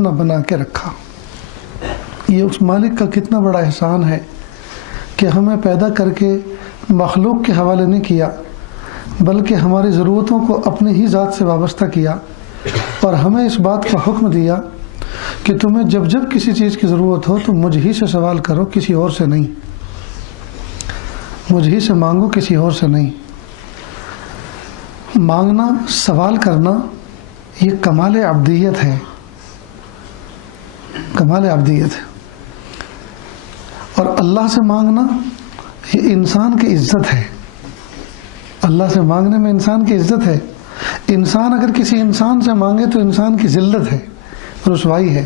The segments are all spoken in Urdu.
اپنا بنا کے رکھا۔ یہ اس مالک کا کتنا بڑا احسان ہے کہ ہمیں پیدا کر کے مخلوق کے حوالے نہیں کیا، بلکہ ہماری ضرورتوں کو اپنی ہی ذات سے وابستہ کیا، اور ہمیں اس بات کا حکم دیا کہ تمہیں جب جب کسی چیز کی ضرورت ہو تو مجھ ہی سے سوال کرو، کسی اور سے نہیں، مجھ ہی سے مانگو، کسی اور سے نہیں۔ مانگنا، سوال کرنا، یہ کمال عبدیت ہے، کمال عبدیت ہے۔ اور اللہ سے مانگنا یہ انسان کی عزت ہے، اللہ سے مانگنے میں انسان کی عزت ہے۔ انسان اگر کسی انسان سے مانگے تو انسان کی ذلت ہے، رسوائی ہے،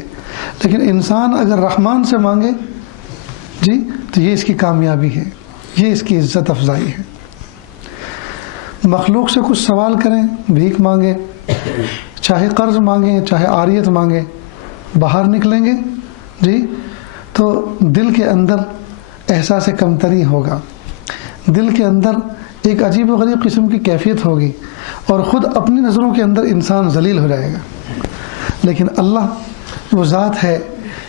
لیکن انسان اگر رحمان سے مانگے جی تو یہ اس کی کامیابی ہے، یہ اس کی عزت افزائی ہے۔ مخلوق سے کچھ سوال کریں، بھیک مانگے، چاہے قرض مانگیں چاہے عاریت مانگیں، باہر نکلیں گے جی تو دل کے اندر احساس کمتری ہوگا، دل کے اندر ایک عجیب و غریب قسم کی کیفیت ہوگی، اور خود اپنی نظروں کے اندر انسان ذلیل ہو جائے گا۔ لیکن اللہ وہ ذات ہے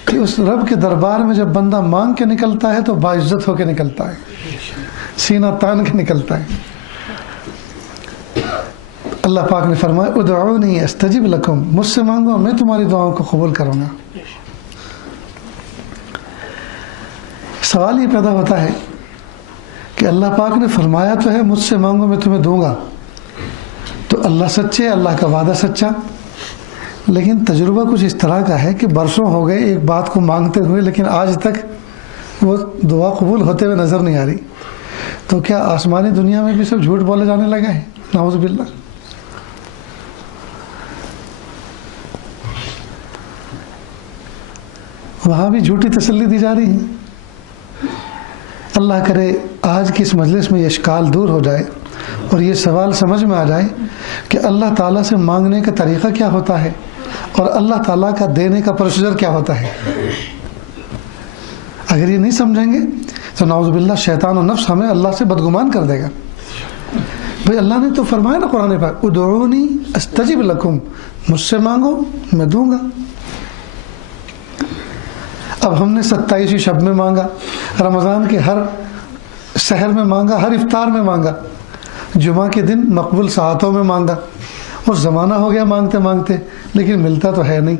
کہ اس رب کے دربار میں جب بندہ مانگ کے نکلتا ہے تو باعزت ہو کے نکلتا ہے، سینہ تان کے نکلتا ہے۔ اللہ پاک نے فرمایا ادعونی استجب لکم، مجھ سے مانگو میں تمہاری دعاؤں کو قبول کروں گا۔ سوال یہ پیدا ہوتا ہے کہ اللہ پاک نے فرمایا تو ہے مجھ سے مانگو میں تمہیں دوں گا، تو اللہ سچے، اللہ کا وعدہ سچا، لیکن تجربہ کچھ اس طرح کا ہے کہ برسوں ہو گئے ایک بات کو مانگتے ہوئے، لیکن آج تک وہ دعا قبول ہوتے ہوئے نظر نہیں آ رہی۔ تو کیا آسمانی دنیا میں بھی سب جھوٹ بولے جانے لگا ہے؟ نعوذ باللہ۔ وہاں بھی جھوٹی تسلی دی جا رہی ہے۔ اللہ کرے آج کی اس مجلس میں یہ اشکال دور ہو جائے اور یہ سوال سمجھ میں آ جائے کہ اللہ تعالیٰ سے مانگنے کا طریقہ کیا ہوتا ہے اور اللہ تعالیٰ کا دینے کا پروسیجر کیا ہوتا ہے۔ اگر یہ نہیں سمجھیں گے تو نعوذ باللہ شیطان و نفس ہمیں اللہ سے بدگمان کر دے گا۔ بھئی اللہ نے تو فرمایا نا قرآن پاک ادعونی استجب لکم، مجھ سے مانگو میں دوں گا۔ اب ہم نے 27ویں شب میں مانگا، رمضان کے ہر سحر میں مانگا، ہر افطار میں مانگا، جمعہ کے دن مقبول ساعتوں میں مانگا، اور زمانہ ہو گیا مانگتے مانگتے، لیکن ملتا تو ہے نہیں۔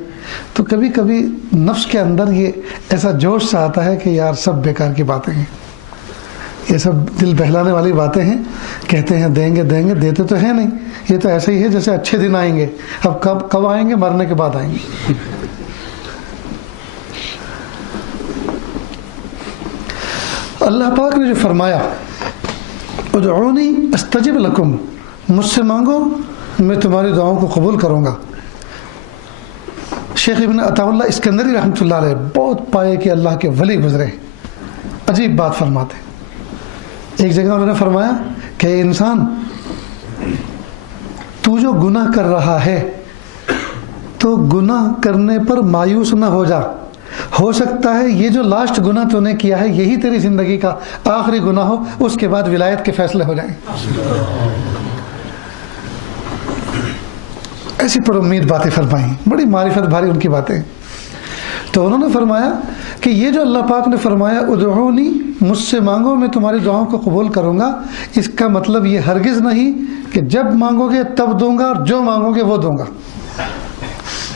تو کبھی کبھی نفس کے اندر یہ ایسا جوش سا آتا ہے کہ یار سب بیکار کی باتیں ہیں، یہ سب دل بہلانے والی باتیں ہیں، کہتے ہیں دیں گے دیں گے، دیتے تو ہے نہیں، یہ تو ایسا ہی ہے جیسے اچھے دن آئیں گے، اب کب آئیں گے؟ مرنے کے بعد آئیں گے۔ اللہ پاک نے جو فرمایا ادعونی استجب لکم، مجھ سے مانگو میں تمہاری دعاؤں کو قبول کروں گا۔ شیخ ابن عطا اللہ اسکندری رحمۃ اللہ علیہ بہت پائے کہ اللہ کے ولی گزرے، عجیب بات فرماتے۔ ایک جگہ انہوں نے فرمایا کہ اے انسان، تو جو گناہ کر رہا ہے تو گناہ کرنے پر مایوس نہ ہو جا، ہو سکتا ہے یہ جو لاسٹ گناہ تو نے کیا ہے یہی تیری زندگی کا آخری گناہ ہو، اس کے بعد ولایت کے فیصلے ہو جائیں۔ ایسی پر امید باتیں فرمائیں، بڑی معرفت بھاری ان کی باتیں۔ تو انہوں نے فرمایا کہ یہ جو اللہ پاک نے فرمایا ادعونی، مجھ سے مانگو میں تمہاری دعاؤں کو قبول کروں گا، اس کا مطلب یہ ہرگز نہیں کہ جب مانگو گے تب دوں گا اور جو مانگو گے وہ دوں گا۔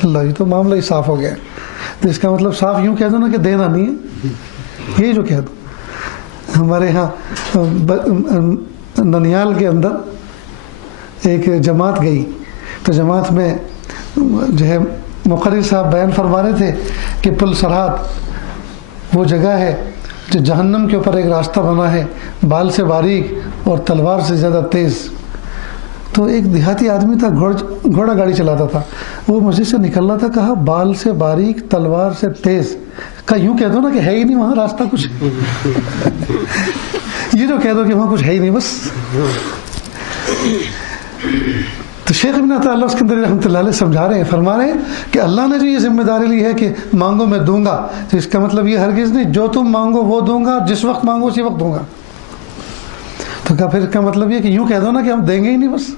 اللہ، یہ تو معاملہ ہی صاف ہو گیا۔ تو اس کا مطلب صاف یوں کہہ دو نا کہ دینا نہیں ہے، یہ جو کہہ دو۔ ہمارے ہاں ننیال کے اندر ایک جماعت گئی، تو جماعت میں جو ہے مقرر صاحب بیان فرما رہے تھے کہ پل سرحد وہ جگہ ہے جو جہنم کے اوپر ایک راستہ بنا ہے، بال سے باریک اور تلوار سے زیادہ تیز۔ تو ایک دیہاتی آدمی تھا، گھوڑا گاڑی چلاتا تھا، وہ مسجد سے نکل رہا تھا، کہا بال سے باریک تلوار سے تیز، کہا یوں کہہ دو نا کہ ہے ہی نہیں وہاں راستہ کچھ، یہ جو کہہ دو کہ وہاں کچھ ہے ہی نہیں بس۔ تو شیخ ابن عطا اللہ اسکندری رحمۃ اللہ علیہ سمجھا رہے ہیں، فرما رہے ہیں کہ اللہ نے جو یہ ذمہ داری لی ہے کہ مانگو میں دوں گا، تو اس کا مطلب یہ ہرگز نہیں جو تم مانگو وہ دوں گا، جس وقت مانگو اسی وقت دوں گا۔ تو کہا پھر اس کا مطلب یہ کہ یوں کہہ دو نا کہ ہم دیں گے ہی نہیں بس۔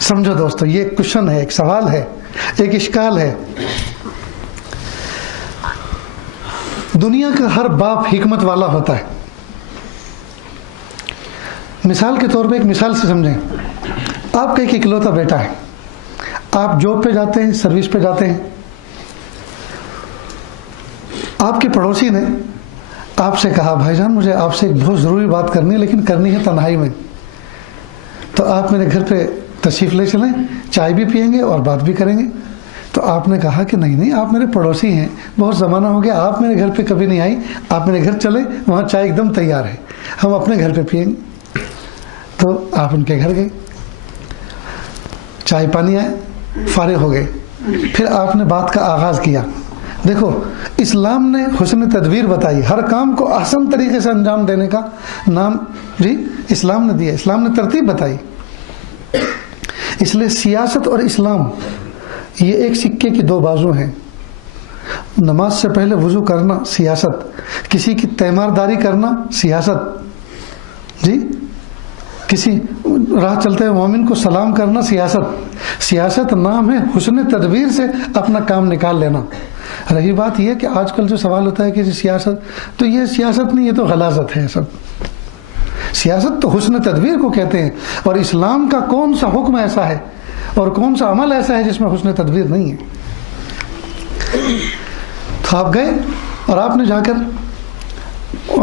سمجھو دوستو، یہ ایک کوشچن ہے، ایک سوال ہے ایک اشکال ہے. دنیا کا ہر باپ حکمت والا ہوتا ہے. مثال کے طور پہ ایک مثال سے سمجھیں. آپ کا ایک اکلوتا بیٹا ہے. آپ جاب پہ جاتے ہیں, سروس پہ جاتے ہیں. آپ کے پڑوسی نے آپ سے کہا بھائی جان مجھے آپ سے ایک بہت ضروری بات کرنی ہے, لیکن کرنی ہے تنہائی میں, تو آپ میرے گھر پہ تشریف لے چلیں, چائے بھی پئیں گے اور بات بھی کریں گے. تو آپ نے کہا کہ نہیں آپ میرے پڑوسی ہیں, بہت زمانہ ہو گیا, آپ میرے گھر پہ کبھی نہیں آئی, آپ میرے گھر چلیں, وہاں چائے ایک دم تیار ہے, ہم اپنے گھر پہ پئیں گے. تو آپ ان کے گھر گئے, چائے پانی آئے, فارغ ہو گئے. پھر آپ نے بات کا آغاز کیا. دیکھو اسلام نے حسن تدبیر بتائی, ہر کام کو آسان طریقے سے انجام دینے کا نام جی اسلام نے دیا, اسلام نے ترتیب بتائی. اس لیے سیاست اور اسلام یہ ایک سکے کی دو بازو ہیں. نماز سے پہلے وضو کرنا سیاست, کسی کی تیمارداری کرنا سیاست, جی کسی راہ چلتے ہوئے مومن کو سلام کرنا سیاست. سیاست نام ہے حسن تدبیر سے اپنا کام نکال لینا. رہی بات یہ کہ آج کل جو سوال ہوتا ہے کہ سیاست, تو یہ سیاست نہیں, یہ تو غلاظت ہے. سب سیاست تو حسن تدبیر کو کہتے ہیں, اور اسلام کا کون سا حکم ایسا ہے اور کون سا عمل ایسا ہے جس میں حسن تدبیر نہیں ہے. تو آپ گئے اور آپ نے جا کر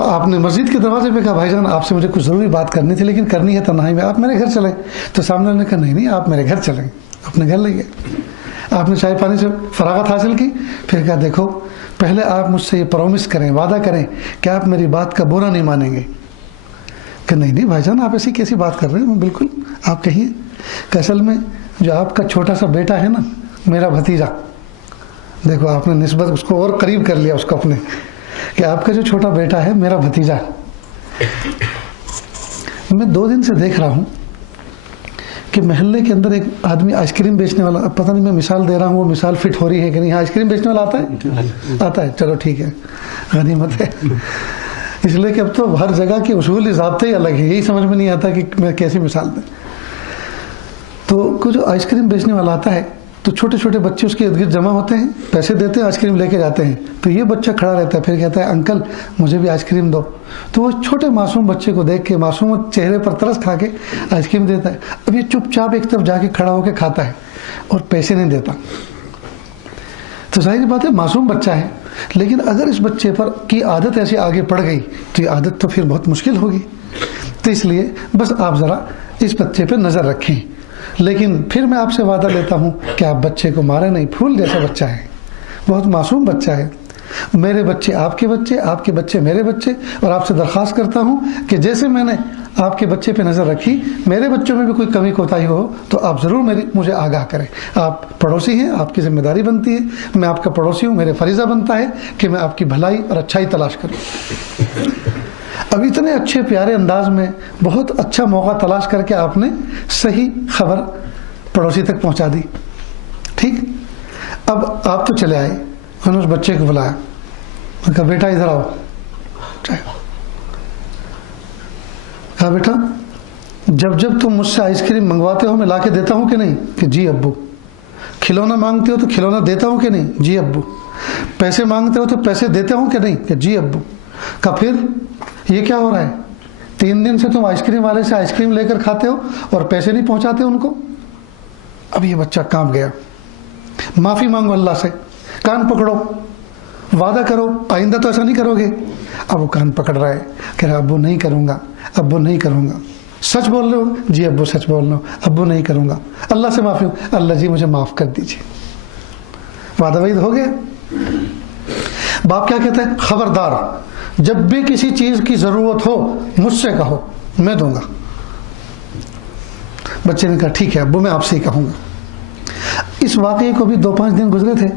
آپ نے مسجد کے دروازے پہ کہا بھائی جان آپ سے مجھے کچھ ضروری بات کرنی تھی, لیکن کرنی ہے تنہائی میں, آپ میرے گھر چلیں. تو سامنے نے کہا نہیں آپ میرے گھر چلیں. اپنے گھر لے گئے. آپ نے چائے پانی سے فراغت حاصل کی. پھر کہا دیکھو پہلے آپ مجھ سے یہ پرومس کریں, وعدہ کریں کہ آپ میری بات کا برا نہیں مانیں گے. کہ نہیں بھائی جان آپ ایسی کیسی بات کر رہے ہیں, بالکل آپ کہیے. کہ اصل میں جو آپ کا چھوٹا سا بیٹا ہے نا, میرا بھتیجا, دیکھو آپ نے نسبت اس کو اور قریب کر لیا اس کو اپنے, کہ آپ کا جو چھوٹا بیٹا ہے میرا بھتیجا. میں 2 دن سے دیکھ رہا ہوں کہ محلے کے اندر ایک آدمی آئس کریم بیچنے والا, پتہ نہیں میں مثال دے رہا ہوں وہ مثال فٹ ہو رہی ہے کہ نہیں, آئس کریم بیچنے والا آتا ہے, چلو ٹھیک ہے, غنیمت ہے. اس لیے کہ اب تو ہر جگہ کے اصول ضابطے ہی الگ ہیں, یہی سمجھ میں نہیں آتا کہ میں کیسی مثال دیں. تو جو آئس کریم بیچنے والا آتا ہے تو چھوٹے چھوٹے بچے اس کے ارد گرد جمع ہوتے ہیں, پیسے دیتے ہیں, آئس کریم لے کے جاتے ہیں. تو یہ بچہ کھڑا رہتا ہے, پھر کہتا ہے انکل مجھے بھی آئس کریم دو. تو وہ چھوٹے معصوم بچے کو دیکھ کے معصوم چہرے پر ترس کھا کے آئس کریم دیتا ہے. اب یہ چپ چاپ ایک طرف جا کے کھڑا ہو کے کھاتا ہے اور پیسے نہیں دیتا. تو ظاہر بات ہے معصوم بچہ ہے, لیکن اگر اس بچے پر کی عادت ایسی آگے پڑ گئی تو یہ عادت تو پھر بہت مشکل ہوگی. تو اس لیے بس آپ ذرا اس بچے پہ نظر رکھیں. لیکن پھر میں آپ سے وعدہ لیتا ہوں کہ آپ بچے کو مارے نہیں, پھول جیسا بچہ ہے, بہت معصوم بچہ ہے. میرے بچے آپ کے بچے, آپ کے بچے میرے بچے, اور آپ سے درخواست کرتا ہوں کہ جیسے میں نے آپ کے بچے پہ نظر رکھی, میرے بچوں میں بھی کوئی کمی کوتاہی ہو تو آپ ضرور مجھے آگاہ کریں. آپ پڑوسی ہیں, آپ کی ذمہ داری بنتی ہے, میں آپ کا پڑوسی ہوں, میرے فریضہ بنتا ہے کہ میں آپ کی بھلائی اور اچھائی تلاش کروں. اب اتنے اچھے پیارے انداز میں بہت اچھا موقع تلاش کر کے آپ نے صحیح خبر پڑوسی تک پہنچا دی. ٹھیک, اب آپ تو چلے آئے, انہوں نے اس بچے کو بلایا, کہا بیٹا ادھر آؤ. کہا بیٹا جب تم مجھ سے آئس کریم منگواتے ہو میں لا کے دیتا ہوں کہ نہیں؟ کہ جی ابو. کھلونا مانگتے ہو تو کھلونا دیتا ہوں کہ نہیں؟ جی ابو. پیسے مانگتے ہو تو پیسے دیتا ہوں کہ نہیں؟ کہ جی ابو. کہا پھر یہ کیا ہو رہا ہے؟ 3 دن سے تم آئس کریم والے سے آئس کریم لے کر کھاتے ہو اور پیسے نہیں پہنچاتے ان کو. اب یہ بچہ کانپ گیا. معافی مانگو اللہ سے, کان پکڑو, وعدہ کرو آئندہ تو ایسا نہیں کرو گے. اب وہ کان پکڑ رہا ہے, کہہ رہا ابو نہیں کروں گا, ابو نہیں کروں گا. سچ بول رہے ہو؟ جی ابو سچ بول رہا ہوں, ابو نہیں کروں گا. اللہ سے معافی, اللہ جی مجھے معاف کر دیجیے. وعدہ وعید ہو گیا. باپ کیا کہتا ہے؟ خبردار جب بھی کسی چیز کی ضرورت ہو مجھ سے کہو, میں دوں گا. بچے نے کہا ٹھیک ہے ابو میں آپ سے ہی کہوں گا. اس واقعے کو بھی 2-5 دن گزرے تھے.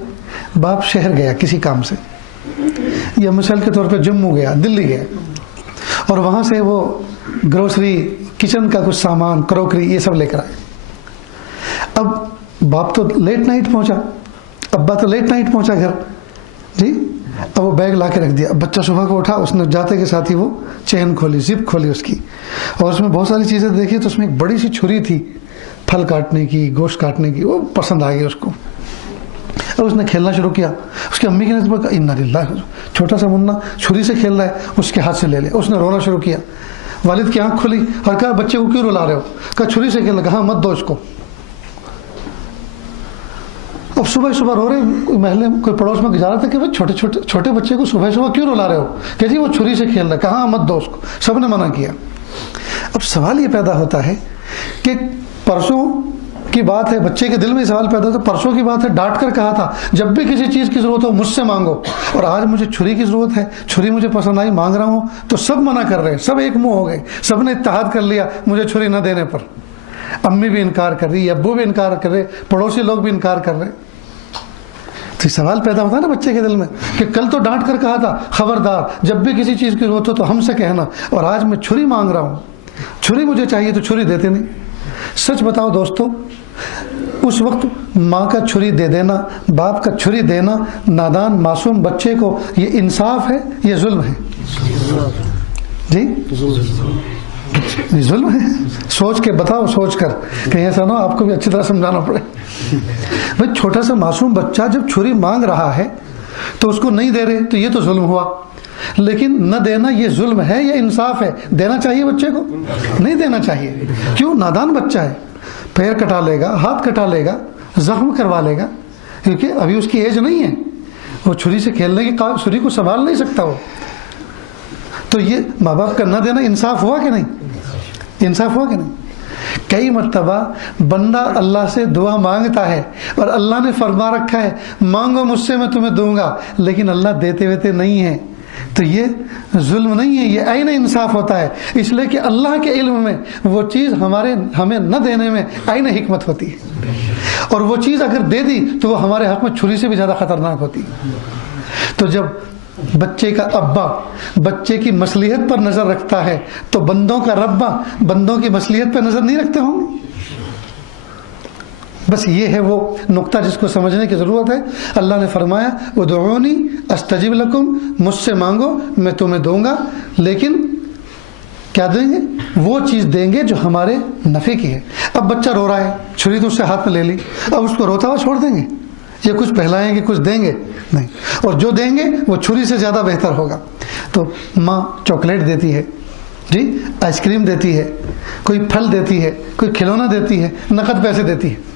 باپ شہر گیا کسی کام سے, یا مثال کے طور پہ جموں گیا, دلی گیا, اور وہاں سے وہ گروسری کچن کا کچھ سامان کروکری یہ سب لے کر آئے. اب باپ تو لیٹ نائٹ پہنچا, ابا تو لیٹ نائٹ پہنچا گھر جی. اب وہ بیگ لا کے رکھ دیا. بچہ صبح کو اٹھا, اس نے جاتے کے ساتھ ہی وہ چین کھولی, زپ کھولی اس کی, اور اس میں بہت ساری چیزیں دیکھی. تو اس میں ایک بڑی سی چھری تھی پھل کاٹنے کی, گوشت کاٹنے کی, وہ پسند آ گئی اس کو. اور اس نے کھیلنا شروع کیا. اس کی امی کی نسبت کہا انا للہ، چھوٹا سا منا چھری سے کھیل رہا ہے، اس کے ہاتھ سے لے لیا. اس نے رونا شروع کیا. والد کی آنکھ کھلی اور کہا بچے کو کیوں رلا رہے ہو؟ کہا چھری سے کھیل رہا. کہا مت دو اس کو. اب صبح صبح رو رہے، محلے میں کوئی پڑوس میں گزارا تھا کہ بھائی چھوٹے بچے کو صبح صبح کیوں رلا رہے ہو؟ کہ جی وہ چھری سے کھیل رہا ہے. کہا مت دو اس کو. سب نے منع کیا. اب سوال یہ پیدا ہوتا ہے کہ پرسوں کی بات ہے، بچے کے دل میں سوال پیدا ہوتا ہے، پرسوں کی بات ہے، ڈانٹ کر کہا تھا جب بھی کسی چیز کی ضرورت ہو مجھ سے مانگو، اور آج مجھے چھری کی ضرورت ہے، چھری مجھے پسند آئی، مانگ رہا ہوں. تو سب منع کر رہے ہیں، سب ایک منہ ہو گئے، سب نے اتحاد کر لیا مجھے چھری نہ دینے پر. امی بھی انکار کر رہی، ابو بھی انکار کر رہے، پڑوسی لوگ بھی انکار کر رہے. تو سوال پیدا ہوتا ہے نا بچے کے دل میں کہ کل تو ڈانٹ کر کہا تھا خبردار جب بھی کسی چیز کی ضرورت ہو تو ہم سے کہنا، اور آج میں چھری مانگ رہا ہوں، چھری مجھے چاہیے تو چھری دیتے نہیں. سچ بتاؤ دوستو، اس وقت ماں کا چھری دے دینا، باپ کا چھری دینا نادان معصوم بچے کو، یہ انصاف ہے یہ ظلم ہے؟ جی ظلم ہے. سوچ کے بتاؤ، سوچ کر، کہیں ایسا نہ ہو آپ کو بھی اچھی طرح سمجھانا پڑے. بھائی چھوٹا سا معصوم بچہ جب چھری مانگ رہا ہے تو اس کو نہیں دے رہے تو یہ تو ظلم ہوا، لیکن نہ دینا یہ ظلم ہے یا انصاف ہے؟ دینا چاہیے بچے کو؟ نہیں دینا چاہیے. کیوں؟ نادان بچہ ہے، پیر کٹا لے گا، ہاتھ کٹا لے گا، زخم کروا لے گا، کیونکہ ابھی اس کی ایج نہیں ہے، وہ چھری سے کھیلنے کی چھری کو سنبھال نہیں سکتا. وہ تو یہ ماں باپ کا نہ دینا انصاف ہوا کہ نہیں؟ انصاف ہوا کہ نہیں؟ کئی مرتبہ بندہ اللہ سے دعا مانگتا ہے اور اللہ نے فرما رکھا ہے مانگو مجھ سے میں تمہیں دوں گا، لیکن اللہ دیتے ہوتے نہیں ہے. تو یہ ظلم نہیں ہے، یہ عین انصاف ہوتا ہے. اس لیے کہ اللہ کے علم میں وہ چیز ہمیں نہ دینے میں عین حکمت ہوتی ہے، اور وہ چیز اگر دے دی تو وہ ہمارے حق میں چھری سے بھی زیادہ خطرناک ہوتی. تو جب بچے کا ابا بچے کی مصلحت پر نظر رکھتا ہے تو بندوں کا ربا بندوں کی مصلحت پر نظر نہیں رکھتے ہوں گے؟ بس یہ ہے وہ نقطہ جس کو سمجھنے کی ضرورت ہے. اللہ نے فرمایا ادعونی استجب لکم، مجھ سے مانگو میں تمہیں دوں گا، لیکن کیا دیں گے؟ وہ چیز دیں گے جو ہمارے نفع کی ہے. اب بچہ رو رہا ہے، چھری تو اس سے ہاتھ میں لے لی، اب اس کو روتا ہوا چھوڑ دیں گے؟ یہ کچھ پہلائیں گے کچھ دیں گے؟ نہیں. اور جو دیں گے وہ چھری سے زیادہ بہتر ہوگا. تو ماں چاکلیٹ دیتی ہے، جی آئس کریم دیتی ہے، کوئی پھل دیتی ہے، کوئی کھلونا دیتی ہے، نقد پیسے دیتی ہے.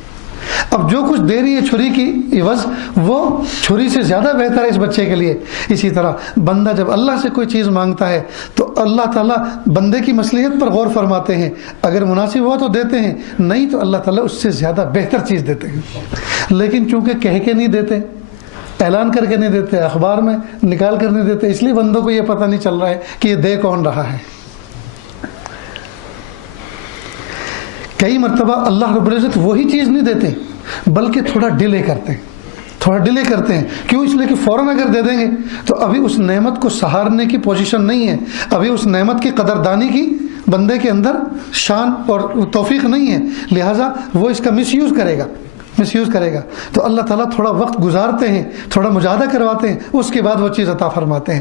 اب جو کچھ دے رہی ہے چھری کی عوض وہ چھری سے زیادہ بہتر ہے اس بچے کے لیے. اسی طرح بندہ جب اللہ سے کوئی چیز مانگتا ہے تو اللہ تعالیٰ بندے کی مصلحت پر غور فرماتے ہیں، اگر مناسب ہوا تو دیتے ہیں، نہیں تو اللہ تعالیٰ اس سے زیادہ بہتر چیز دیتے ہیں. لیکن چونکہ کہہ کے نہیں دیتے، اعلان کر کے نہیں دیتے، اخبار میں نکال کر نہیں دیتے، اس لیے بندوں کو یہ پتہ نہیں چل رہا ہے کہ یہ دے کون رہا ہے. کئی مرتبہ اللہ رب العزت وہی چیز نہیں دیتے بلکہ تھوڑا ڈیلے کرتے ہیں، تھوڑا ڈیلے کرتے ہیں. کیوں؟ اس لیے کہ فوراً اگر دے دیں گے تو ابھی اس نعمت کو سہارنے کی پوزیشن نہیں ہے، ابھی اس نعمت کی قدردانی کی بندے کے اندر شان اور توفیق نہیں ہے، لہٰذا وہ اس کا مس یوز کرے گا. تو اللہ تعالیٰ تھوڑا وقت گزارتے ہیں، تھوڑا مجاہدہ کرواتے ہیں، اس کے بعد وہ چیز عطا فرماتے ہیں.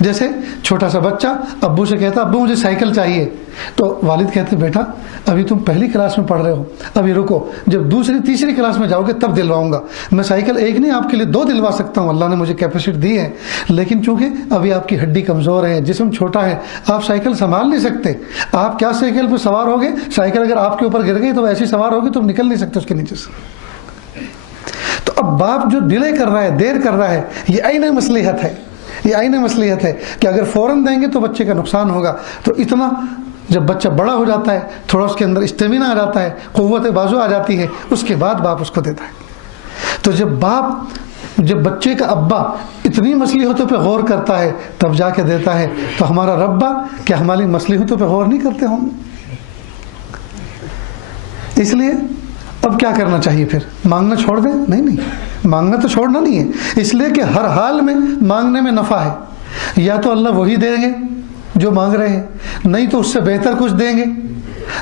جیسے چھوٹا سا بچہ ابو سے کہتا ابو مجھے سائیکل چاہیے، تو والد کہتے بیٹا ابھی تم پہلی کلاس میں پڑھ رہے ہو، ابھی رکو، جب دوسری تیسری کلاس میں جاؤ گے تب دلواؤں گا. میں سائیکل ایک نہیں آپ کے لیے 2 دلوا سکتا ہوں، اللہ نے مجھے کیپیسٹی دی ہے، لیکن چونکہ ابھی آپ کی ہڈی کمزور ہے، جسم چھوٹا ہے، آپ سائیکل سنبھال نہیں سکتے. آپ کیا سائیکل پہ سوار ہوگے؟ سائیکل اگر آپ کے اوپر گر گئی تو ایسی سوار ہوگی تم نکل نہیں سکتے اس کے نیچے سے. تو اب باپ جو ڈیلے کر رہا ہے، دیر کر رہا ہے، یہ عین مصلحت ہے، یہ عین مصلحت ہے کہ اگر فوراً دیں گے تو بچے کا نقصان ہوگا. تو اتنا جب بچہ بڑا ہو جاتا ہے، تھوڑا اس کے اندر اسٹیمنا آ جاتا ہے، قوت بازو آ جاتی ہے، اس کے بعد باپ اس کو دیتا ہے. تو جب بچے کا ابا اتنی مصلحتوں پہ غور کرتا ہے تب جا کے دیتا ہے، تو ہمارا ربا کیا ہماری مصلحتوں پہ غور نہیں کرتے ہوں؟ اس لیے اب کیا کرنا چاہیے پھر؟ مانگنا چھوڑ دیں؟ نہیں، مانگنا تو چھوڑنا نہیں ہے، اس لیے کہ ہر حال میں مانگنے میں نفع ہے. یا تو اللہ وہی دیں گے جو مانگ رہے ہیں، نہیں تو اس سے بہتر کچھ دیں گے،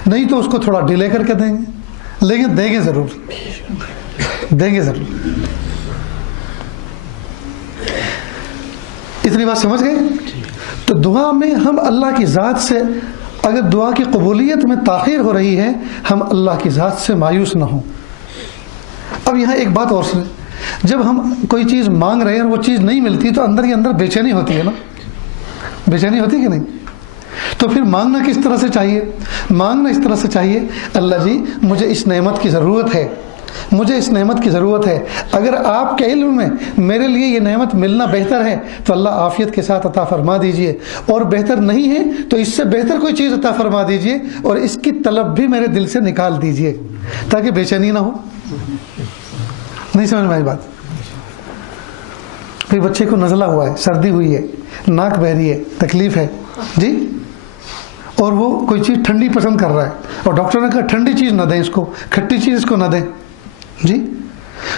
نہیں تو اس کو تھوڑا ڈیلے کر کے دیں گے، لیکن دیں گے ضرور. اتنی بات سمجھ گئے؟ تو دعا میں ہم اللہ کی ذات سے، اگر دعا کی قبولیت میں تاخیر ہو رہی ہے، ہم اللہ کی ذات سے مایوس نہ ہوں. اب یہاں ایک بات اور سنیں جب ہم کوئی چیز مانگ رہے ہیں اور وہ چیز نہیں ملتی تو اندر ہی اندر بے چینی ہوتی ہے نا، بے چینی ہوتی کہ نہیں؟ تو پھر مانگنا کس طرح سے چاہیے؟ مانگنا اس طرح سے چاہیے، اللہ جی مجھے اس نعمت کی ضرورت ہے، مجھے اس نعمت کی ضرورت ہے، اگر آپ کے علم میں میرے لیے یہ نعمت ملنا بہتر ہے تو اللہ عافیت کے ساتھ عطا فرما دیجئے، اور بہتر نہیں ہے تو اس سے بہتر کوئی چیز عطا فرما دیجئے، اور اس کی طلب بھی میرے دل سے نکال دیجئے تاکہ بے چینی نہ ہو۔ نہیں سمجھ میں آئی بات؟ کوئی بچے کو نزلہ ہوا ہے، سردی ہوئی ہے، ناک بہ رہی ہے، تکلیف ہے جی، اور وہ کوئی چیز ٹھنڈی پسند کر رہا ہے، اور ڈاکٹر نے کہا ٹھنڈی چیز نہ دیں اس کو، کھٹی چیز اس کو نہ دیں جی،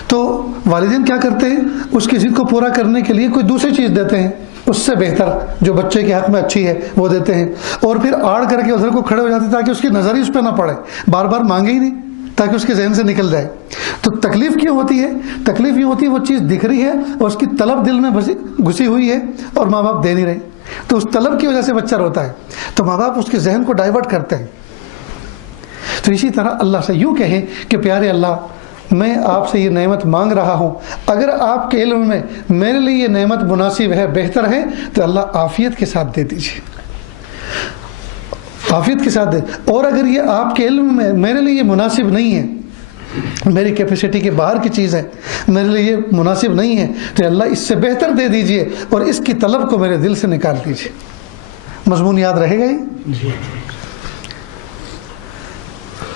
تو والدین کیا کرتے ہیں؟ اس کی ضد کو پورا کرنے کے لیے کوئی دوسری چیز دیتے ہیں، اس سے بہتر جو بچے کے حق میں اچھی ہے وہ دیتے ہیں، اور پھر آڑ کر کے ادھر کو کھڑے ہو جاتے ہیں تاکہ اس کی نظر ہی اس پہ نہ پڑے، بار بار مانگے ہی نہیں تاکہ اس کے ذہن سے نکل جائے۔ تو تکلیف کیوں ہوتی ہے؟ تکلیف یہ ہوتی ہے وہ چیز دکھ رہی ہے اور اس کی طلب دل میں گھسی ہوئی ہے اور ماں باپ دے نہیں رہے، تو اس طلب کی وجہ سے بچہ روتا ہے، تو ماں باپ اس کے ذہن کو ڈائیورٹ کرتے ہیں۔ تو اسی طرح اللہ سے یوں کہیں کہ پیارے اللہ میں آپ سے یہ نعمت مانگ رہا ہوں، اگر آپ کے علم میں میرے لیے یہ نعمت مناسب ہے، بہتر ہے، تو اللہ عافیت کے ساتھ دے دیجیے، عافیت کے ساتھ دے، اور اگر یہ آپ کے علم میں میرے لیے مناسب نہیں ہے، میری کیپیسٹی کے باہر کی چیز ہے، میرے لیے مناسب نہیں ہے، تو اللہ اس سے بہتر دے دیجئے اور اس کی طلب کو میرے دل سے نکال دیجئے۔ مضمون یاد رہے گا ہی؟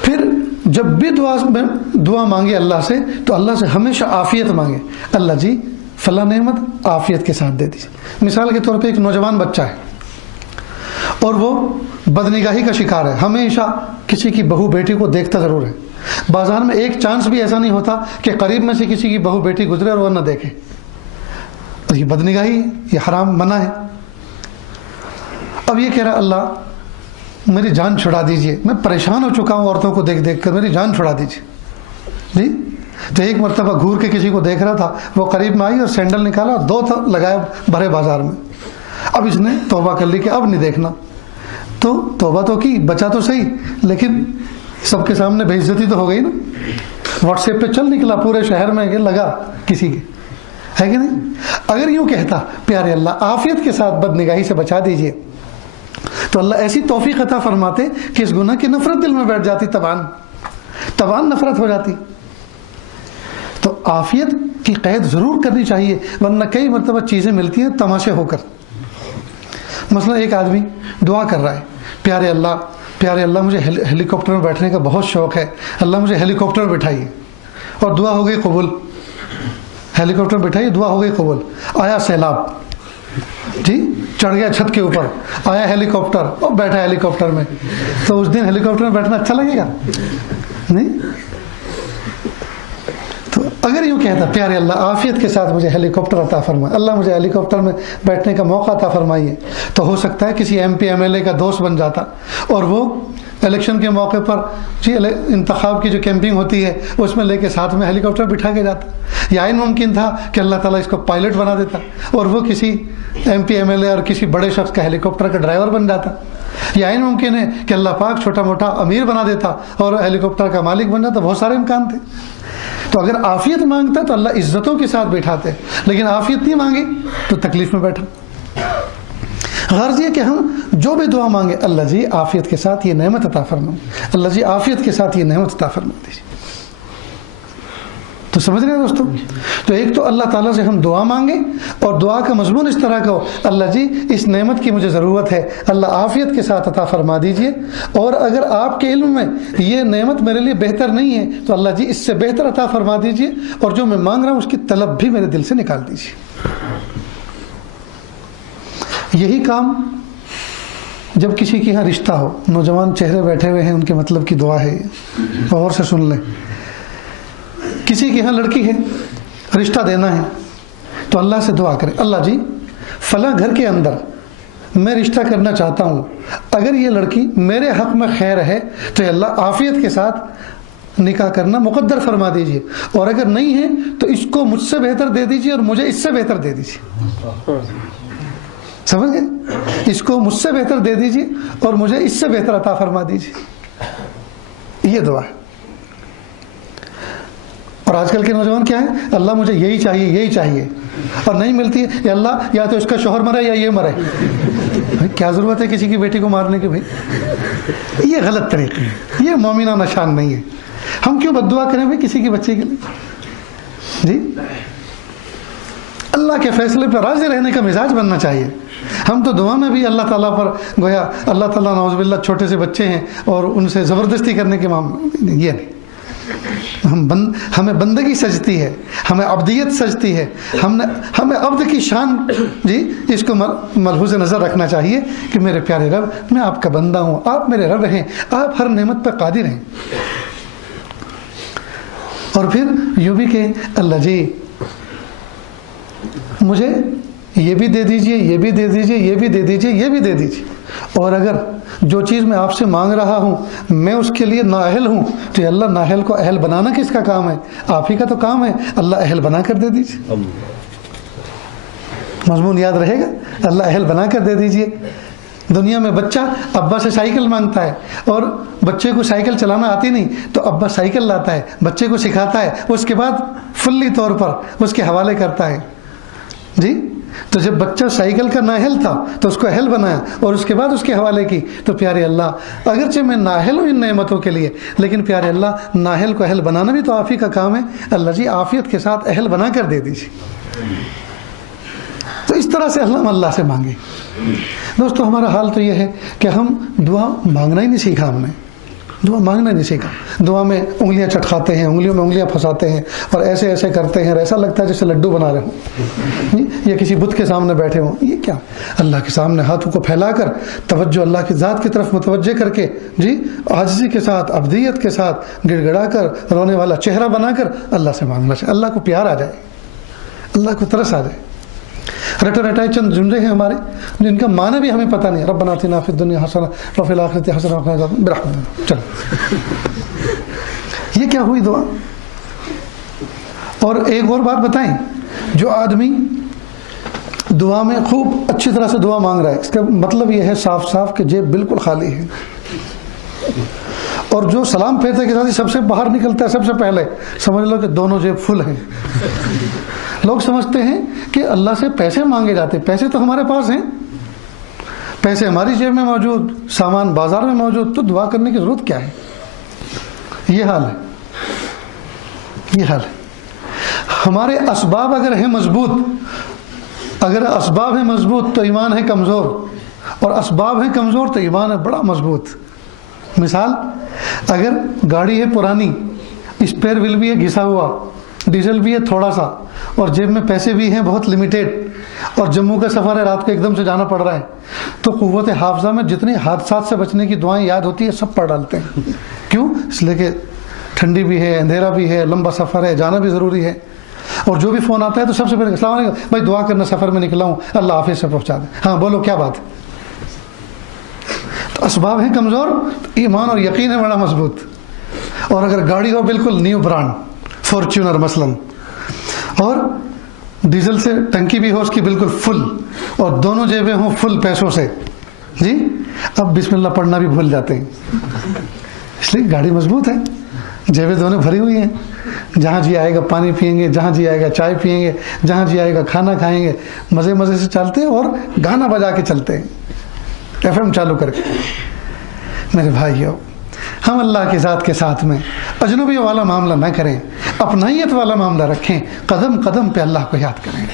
پھر جب بھی دعا مانگے اللہ سے تو اللہ سے ہمیشہ عافیت مانگے، اللہ جی فلاں نعمت عافیت کے ساتھ دے دیجیے۔ مثال کے طور پہ ایک نوجوان بچہ ہے اور وہ بدنگاہی کا شکار ہے، ہمیشہ کسی کی بہو بیٹی کو دیکھتا ضرور ہے، بازار میں ایک چانس بھی ایسا نہیں ہوتا کہ قریب میں سے کسی کی بہو بیٹی گزرے اور وہ نہ دیکھے، تو یہ بدنگاہی، یہ حرام منع ہے۔ اب یہ کہہ رہا اللہ میری جان چھڑا دیجئے، میں پریشان ہو چکا ہوں عورتوں کو دیکھ دیکھ کر، میری جان چھڑا دیجئے جی۔ تو ایک مرتبہ گھور کے کسی کو دیکھ رہا تھا، وہ قریب میں آئی اور سینڈل نکالا، 2 لگائے بھرے بازار میں۔ اب اس نے توبہ کر لی کہ اب نہیں دیکھنا، تو توبہ تو کی، بچا تو صحیح، لیکن سب کے سامنے بے عزتی تو ہو گئی نا، واٹس ایپ پہ چل نکلا پورے شہر میں کہ لگا کسی کے، ہے کہ نہیں؟ اگر یوں کہتا پیارے اللہ عافیت کے ساتھ بد نگاہی سے بچا دیجئے، تو اللہ ایسی توفیق عطا فرماتے کہ اس گناہ کی نفرت دل میں بیٹھ جاتی، تبان نفرت ہو جاتی۔ تو عافیت کی قید ضرور کرنی چاہیے، ورنہ کئی مرتبہ چیزیں ملتی ہیں تماشے ہو کر۔ مثلا ایک آدمی دعا کر رہا ہے، پیارے اللہ مجھے ہیلی کاپٹر میں بیٹھنے کا بہت شوق ہے، اللہ مجھے ہیلی کاپٹر میں بٹھائیے، اور دعا ہو گئی قبول، ہیلی کاپٹر میں بٹھائیے، دعا ہو گئی قبول۔ آیا سیلاب جی، چڑھ گیا چھت کے اوپر، آیا ہیلی کاپٹر اور بیٹھا ہیلی کاپٹر میں، تو اس دن ہیلی کاپٹر میں بیٹھنا اچھا لگے گا؟ نہیں۔ تو اگر یوں کہتا پیارے اللہ عافیت کے ساتھ مجھے ہیلی کاپٹر عطا فرمائے، اللہ مجھے ہیلی کاپٹر میں بیٹھنے کا موقع عطا فرمائیے، تو ہو سکتا ہے کسی ایم پی ایم ایل اے کا دوست بن جاتا، اور وہ الیکشن کے موقع پر جی انتخاب کی جو کیمپنگ ہوتی ہے اس میں لے کے ساتھ میں ہیلی کاپٹر بٹھا کے جاتا، یا ممکن تھا کہ اللہ تعالیٰ اس کو پائلٹ بنا دیتا اور وہ کسی ایم پی ایم ایل اے اور کسی بڑے شخص کا ہیلی کاپٹر کا ڈرائیور بن جاتا، یا ممکن ہے کہ اللہ پاک چھوٹا موٹا امیر بنا دیتا اور ہیلی کاپٹر کا مالک بن جاتا، بہت سارے امکان تھے۔ تو اگر عافیت مانگتا تو اللہ عزتوں کے ساتھ بٹھاتے، لیکن عافیت نہیں مانگی تو تکلیف میں بیٹھا۔ غرض یہ کہ ہم جو بھی دعا مانگے اللہ جی عافیت کے ساتھ یہ نعمت عطا فرمائیں، اللہ جی عافیت کے ساتھ یہ نعمت عطا فرما دیجیے۔ تو سمجھ رہے ہیں دوستو؟ تو ایک تو اللہ تعالیٰ سے ہم دعا مانگیں، اور دعا کا مضمون اس طرح کا ہو اللہ جی اس نعمت کی مجھے ضرورت ہے، اللہ عافیت کے ساتھ عطا فرما دیجئے، اور اگر آپ کے علم میں یہ نعمت میرے لیے بہتر نہیں ہے تو اللہ جی اس سے بہتر عطا فرما دیجئے، اور جو میں مانگ رہا ہوں اس کی طلب بھی میرے دل سے نکال دیجئے۔ یہی کام جب کسی کے یہاں رشتہ ہو، نوجوان چہرے بیٹھے ہوئے ہیں، ان کے مطلب کی دعا ہے، غور سے سن لیں۔ کسی کے یہاں لڑکی ہے، رشتہ دینا ہے، تو اللہ سے دعا کرے اللہ جی فلاں گھر کے اندر میں رشتہ کرنا چاہتا ہوں، اگر یہ لڑکی میرے حق میں خیر ہے تو اللہ عافیت کے ساتھ نکاح کرنا مقدر فرما دیجئے، اور اگر نہیں ہے تو اس کو مجھ سے بہتر دے دیجئے اور مجھے اس سے بہتر دے دیجئے۔ سمجھ گئے؟ اس کو مجھ سے بہتر دے دیجئے اور مجھے اس سے بہتر عطا فرما دیجئے، یہ دعا ہے۔ اور آج کل کے نوجوان کیا ہیں؟ اللہ مجھے یہی چاہیے یہی چاہیے، اور نہیں ملتی ہے یا اللہ یا تو اس کا شوہر مرے یا یہ مرے۔ کیا ضرورت ہے کسی کی بیٹی کو مارنے کی بھائی؟ یہ غلط طریقہ ہے، یہ مومنانہ شان نہیں ہے۔ ہم کیوں بد دعا کریں بھائی کسی کی بچے کے لیے؟ جی اللہ کے فیصلے پر راضی رہنے کا مزاج بننا چاہیے۔ ہم تو دعا میں بھی اللہ تعالیٰ پر گویا اللہ تعالیٰ نعوذ باللہ چھوٹے سے بچے ہیں اور ان سے زبردستی کرنے کے معاملے یہ نہیں۔ ہمیں بندگی سجتی ہے، ہمیں عبدیت سجتی ہے، ہمیں عبد کی شان جی اس کو ملحوظ نظر رکھنا چاہیے کہ میرے پیارے رب میں آپ کا بندہ ہوں، آپ میرے رب ہیں، آپ ہر نعمت پر قادر ہیں۔ اور پھر یوں بھی کہ اللہ جی مجھے یہ بھی دے دیجئے، یہ بھی دے دیجئے، یہ بھی دے دیجئے، یہ بھی دے دیجئے، اور اگر جو چیز میں آپ سے مانگ رہا ہوں میں اس کے لیے نااہل ہوں تو اللہ نااہل کو اہل بنانا کس کا کام ہے؟ آپ ہی کا تو کام ہے، اللہ اہل بنا کر دے دیجئے۔ مضمون یاد رہے گا، اللہ اہل بنا کر دے دیجئے۔ دنیا میں بچہ ابا سے سائیکل مانگتا ہے اور بچے کو سائیکل چلانا آتی نہیں تو ابا سائیکل لاتا ہے، بچے کو سکھاتا ہے، اس کے بعد فلی طور پر اس کے حوالے کرتا ہے جی۔ تو جب بچہ سائیکل کا نااہل تھا تو اس کو اہل بنایا اور اس کے بعد اس کے حوالے کی۔ تو پیارے اللہ اگرچہ میں نااہل ہوں ان نعمتوں کے لیے، لیکن پیارے اللہ نااہل کو اہل بنانا بھی تو آپ ہی کا کام ہے، اللہ جی عافیت کے ساتھ اہل بنا کر دے دیجیے۔ تو اس طرح سے اللہ سے مانگے۔ دوستو ہمارا حال تو یہ ہے کہ ہم دعا مانگنا ہی نہیں سیکھا، ہم نے دعا مانگنا نہیں سیکھا۔ دعا میں انگلیاں چٹکاتے ہیں، انگلیوں میں انگلیاں پھنساتے ہیں اور ایسے ایسے کرتے ہیں، ایسا لگتا ہے جیسے لڈو بنا رہے ہوں یا کسی بت کے سامنے بیٹھے ہوں۔ یہ کیا؟ اللہ کے سامنے ہاتھوں کو پھیلا کر توجہ اللہ کی ذات کی طرف متوجہ کر کے جی عاجزی کے ساتھ عبدیت کے ساتھ گڑ گڑا کر رونے والا چہرہ بنا کر اللہ سے مانگنا چاہیے۔ اللہ کو پیار آ جائے، اللہ کو ترس آ جائے۔ رٹے رٹائے چند جملے ہیں ہمارے جن کا معنی بھی ہمیں پتہ نہیں۔ ربنا آتنا فی الدنیا حسنہ وفی الآخرۃ حسنہ وقنا عذاب النار برحمتک۔ چلو یہ کیا ہوئی دعا؟ اور ایک اور بات بتائیں، جو آدمی دعا میں خوب اچھی طرح سے دعا مانگ رہا ہے اس کا مطلب یہ ہے صاف صاف کہ جیب بالکل خالی ہے، اور جو سلام پھیرتے کے ساتھ ہی سب سے باہر نکلتا ہے سب سے پہلے، سمجھ لو کہ دونوں جیب فل ہیں۔ لوگ سمجھتے ہیں کہ اللہ سے پیسے مانگے جاتے، پیسے تو ہمارے پاس ہیں، پیسے ہماری جیب میں موجود، سامان بازار میں موجود، تو دعا کرنے کی ضرورت کیا ہے؟ یہ حال ہے، یہ حال ہے۔ ہمارے اسباب اگر ہیں مضبوط، اگر اسباب ہیں مضبوط تو ایمان ہے کمزور، اور اسباب ہیں کمزور تو ایمان ہے بڑا مضبوط۔ مثال، اگر گاڑی ہے پرانی، اسپیئر ویل بھی ہے گھسا ہوا، ڈیزل بھی ہے تھوڑا سا، اور جیب میں پیسے بھی ہیں بہت لمیٹیڈ، اور جموں کا سفر ہے رات کو ایک دم سے جانا پڑ رہا ہے، تو قوت حافظہ میں جتنی حادثات سے بچنے کی دعائیں یاد ہوتی ہے سب پڑھ ڈالتے ہیں۔ کیوں؟ اس لیے کہ ٹھنڈی بھی ہے، اندھیرا بھی ہے، لمبا سفر ہے، جانا بھی ضروری ہے، اور جو بھی فون آتا ہے تو سب سے پہلے السلام علیکم بھائی، دعا کرنا سفر میں نکلا ہوں، اللہ حافظ سے پہنچا دے۔ ہاں بولو کیا بات ہے؟ تو اسباب ہیں کمزور، ایمان اور یقین ہے بڑا مضبوط۔ اور اگر گاڑی ہو بالکل نیو برانڈ، فارچونر مثلاً، اور ڈیزل سے ٹنکی بھی ہو اس کی بالکل فل، اور دونوں جیبیں ہوں فل پیسوں سے جی، اب بسم اللہ پڑھنا بھی بھول جاتے ہیں، اس لیے گاڑی مضبوط ہے، جیبیں دونوں بھری ہوئی ہیں، جہاں جی آئے گا پانی پیئیں گے، جہاں جی آئے گا چائے پیئیں گے، جہاں جی آئے گا کھانا کھائیں گے، مزے مزے سے چلتے ہیں اور گانا بجا کے چلتے ہیں، FM چالو کر کے۔ میرے بھائیو، ہم اللہ کی ذات کے ساتھ میں اجنبی والا معاملہ نہ کریں، اپنائیت والا معاملہ رکھیں، قدم قدم پہ اللہ کو یاد کریں،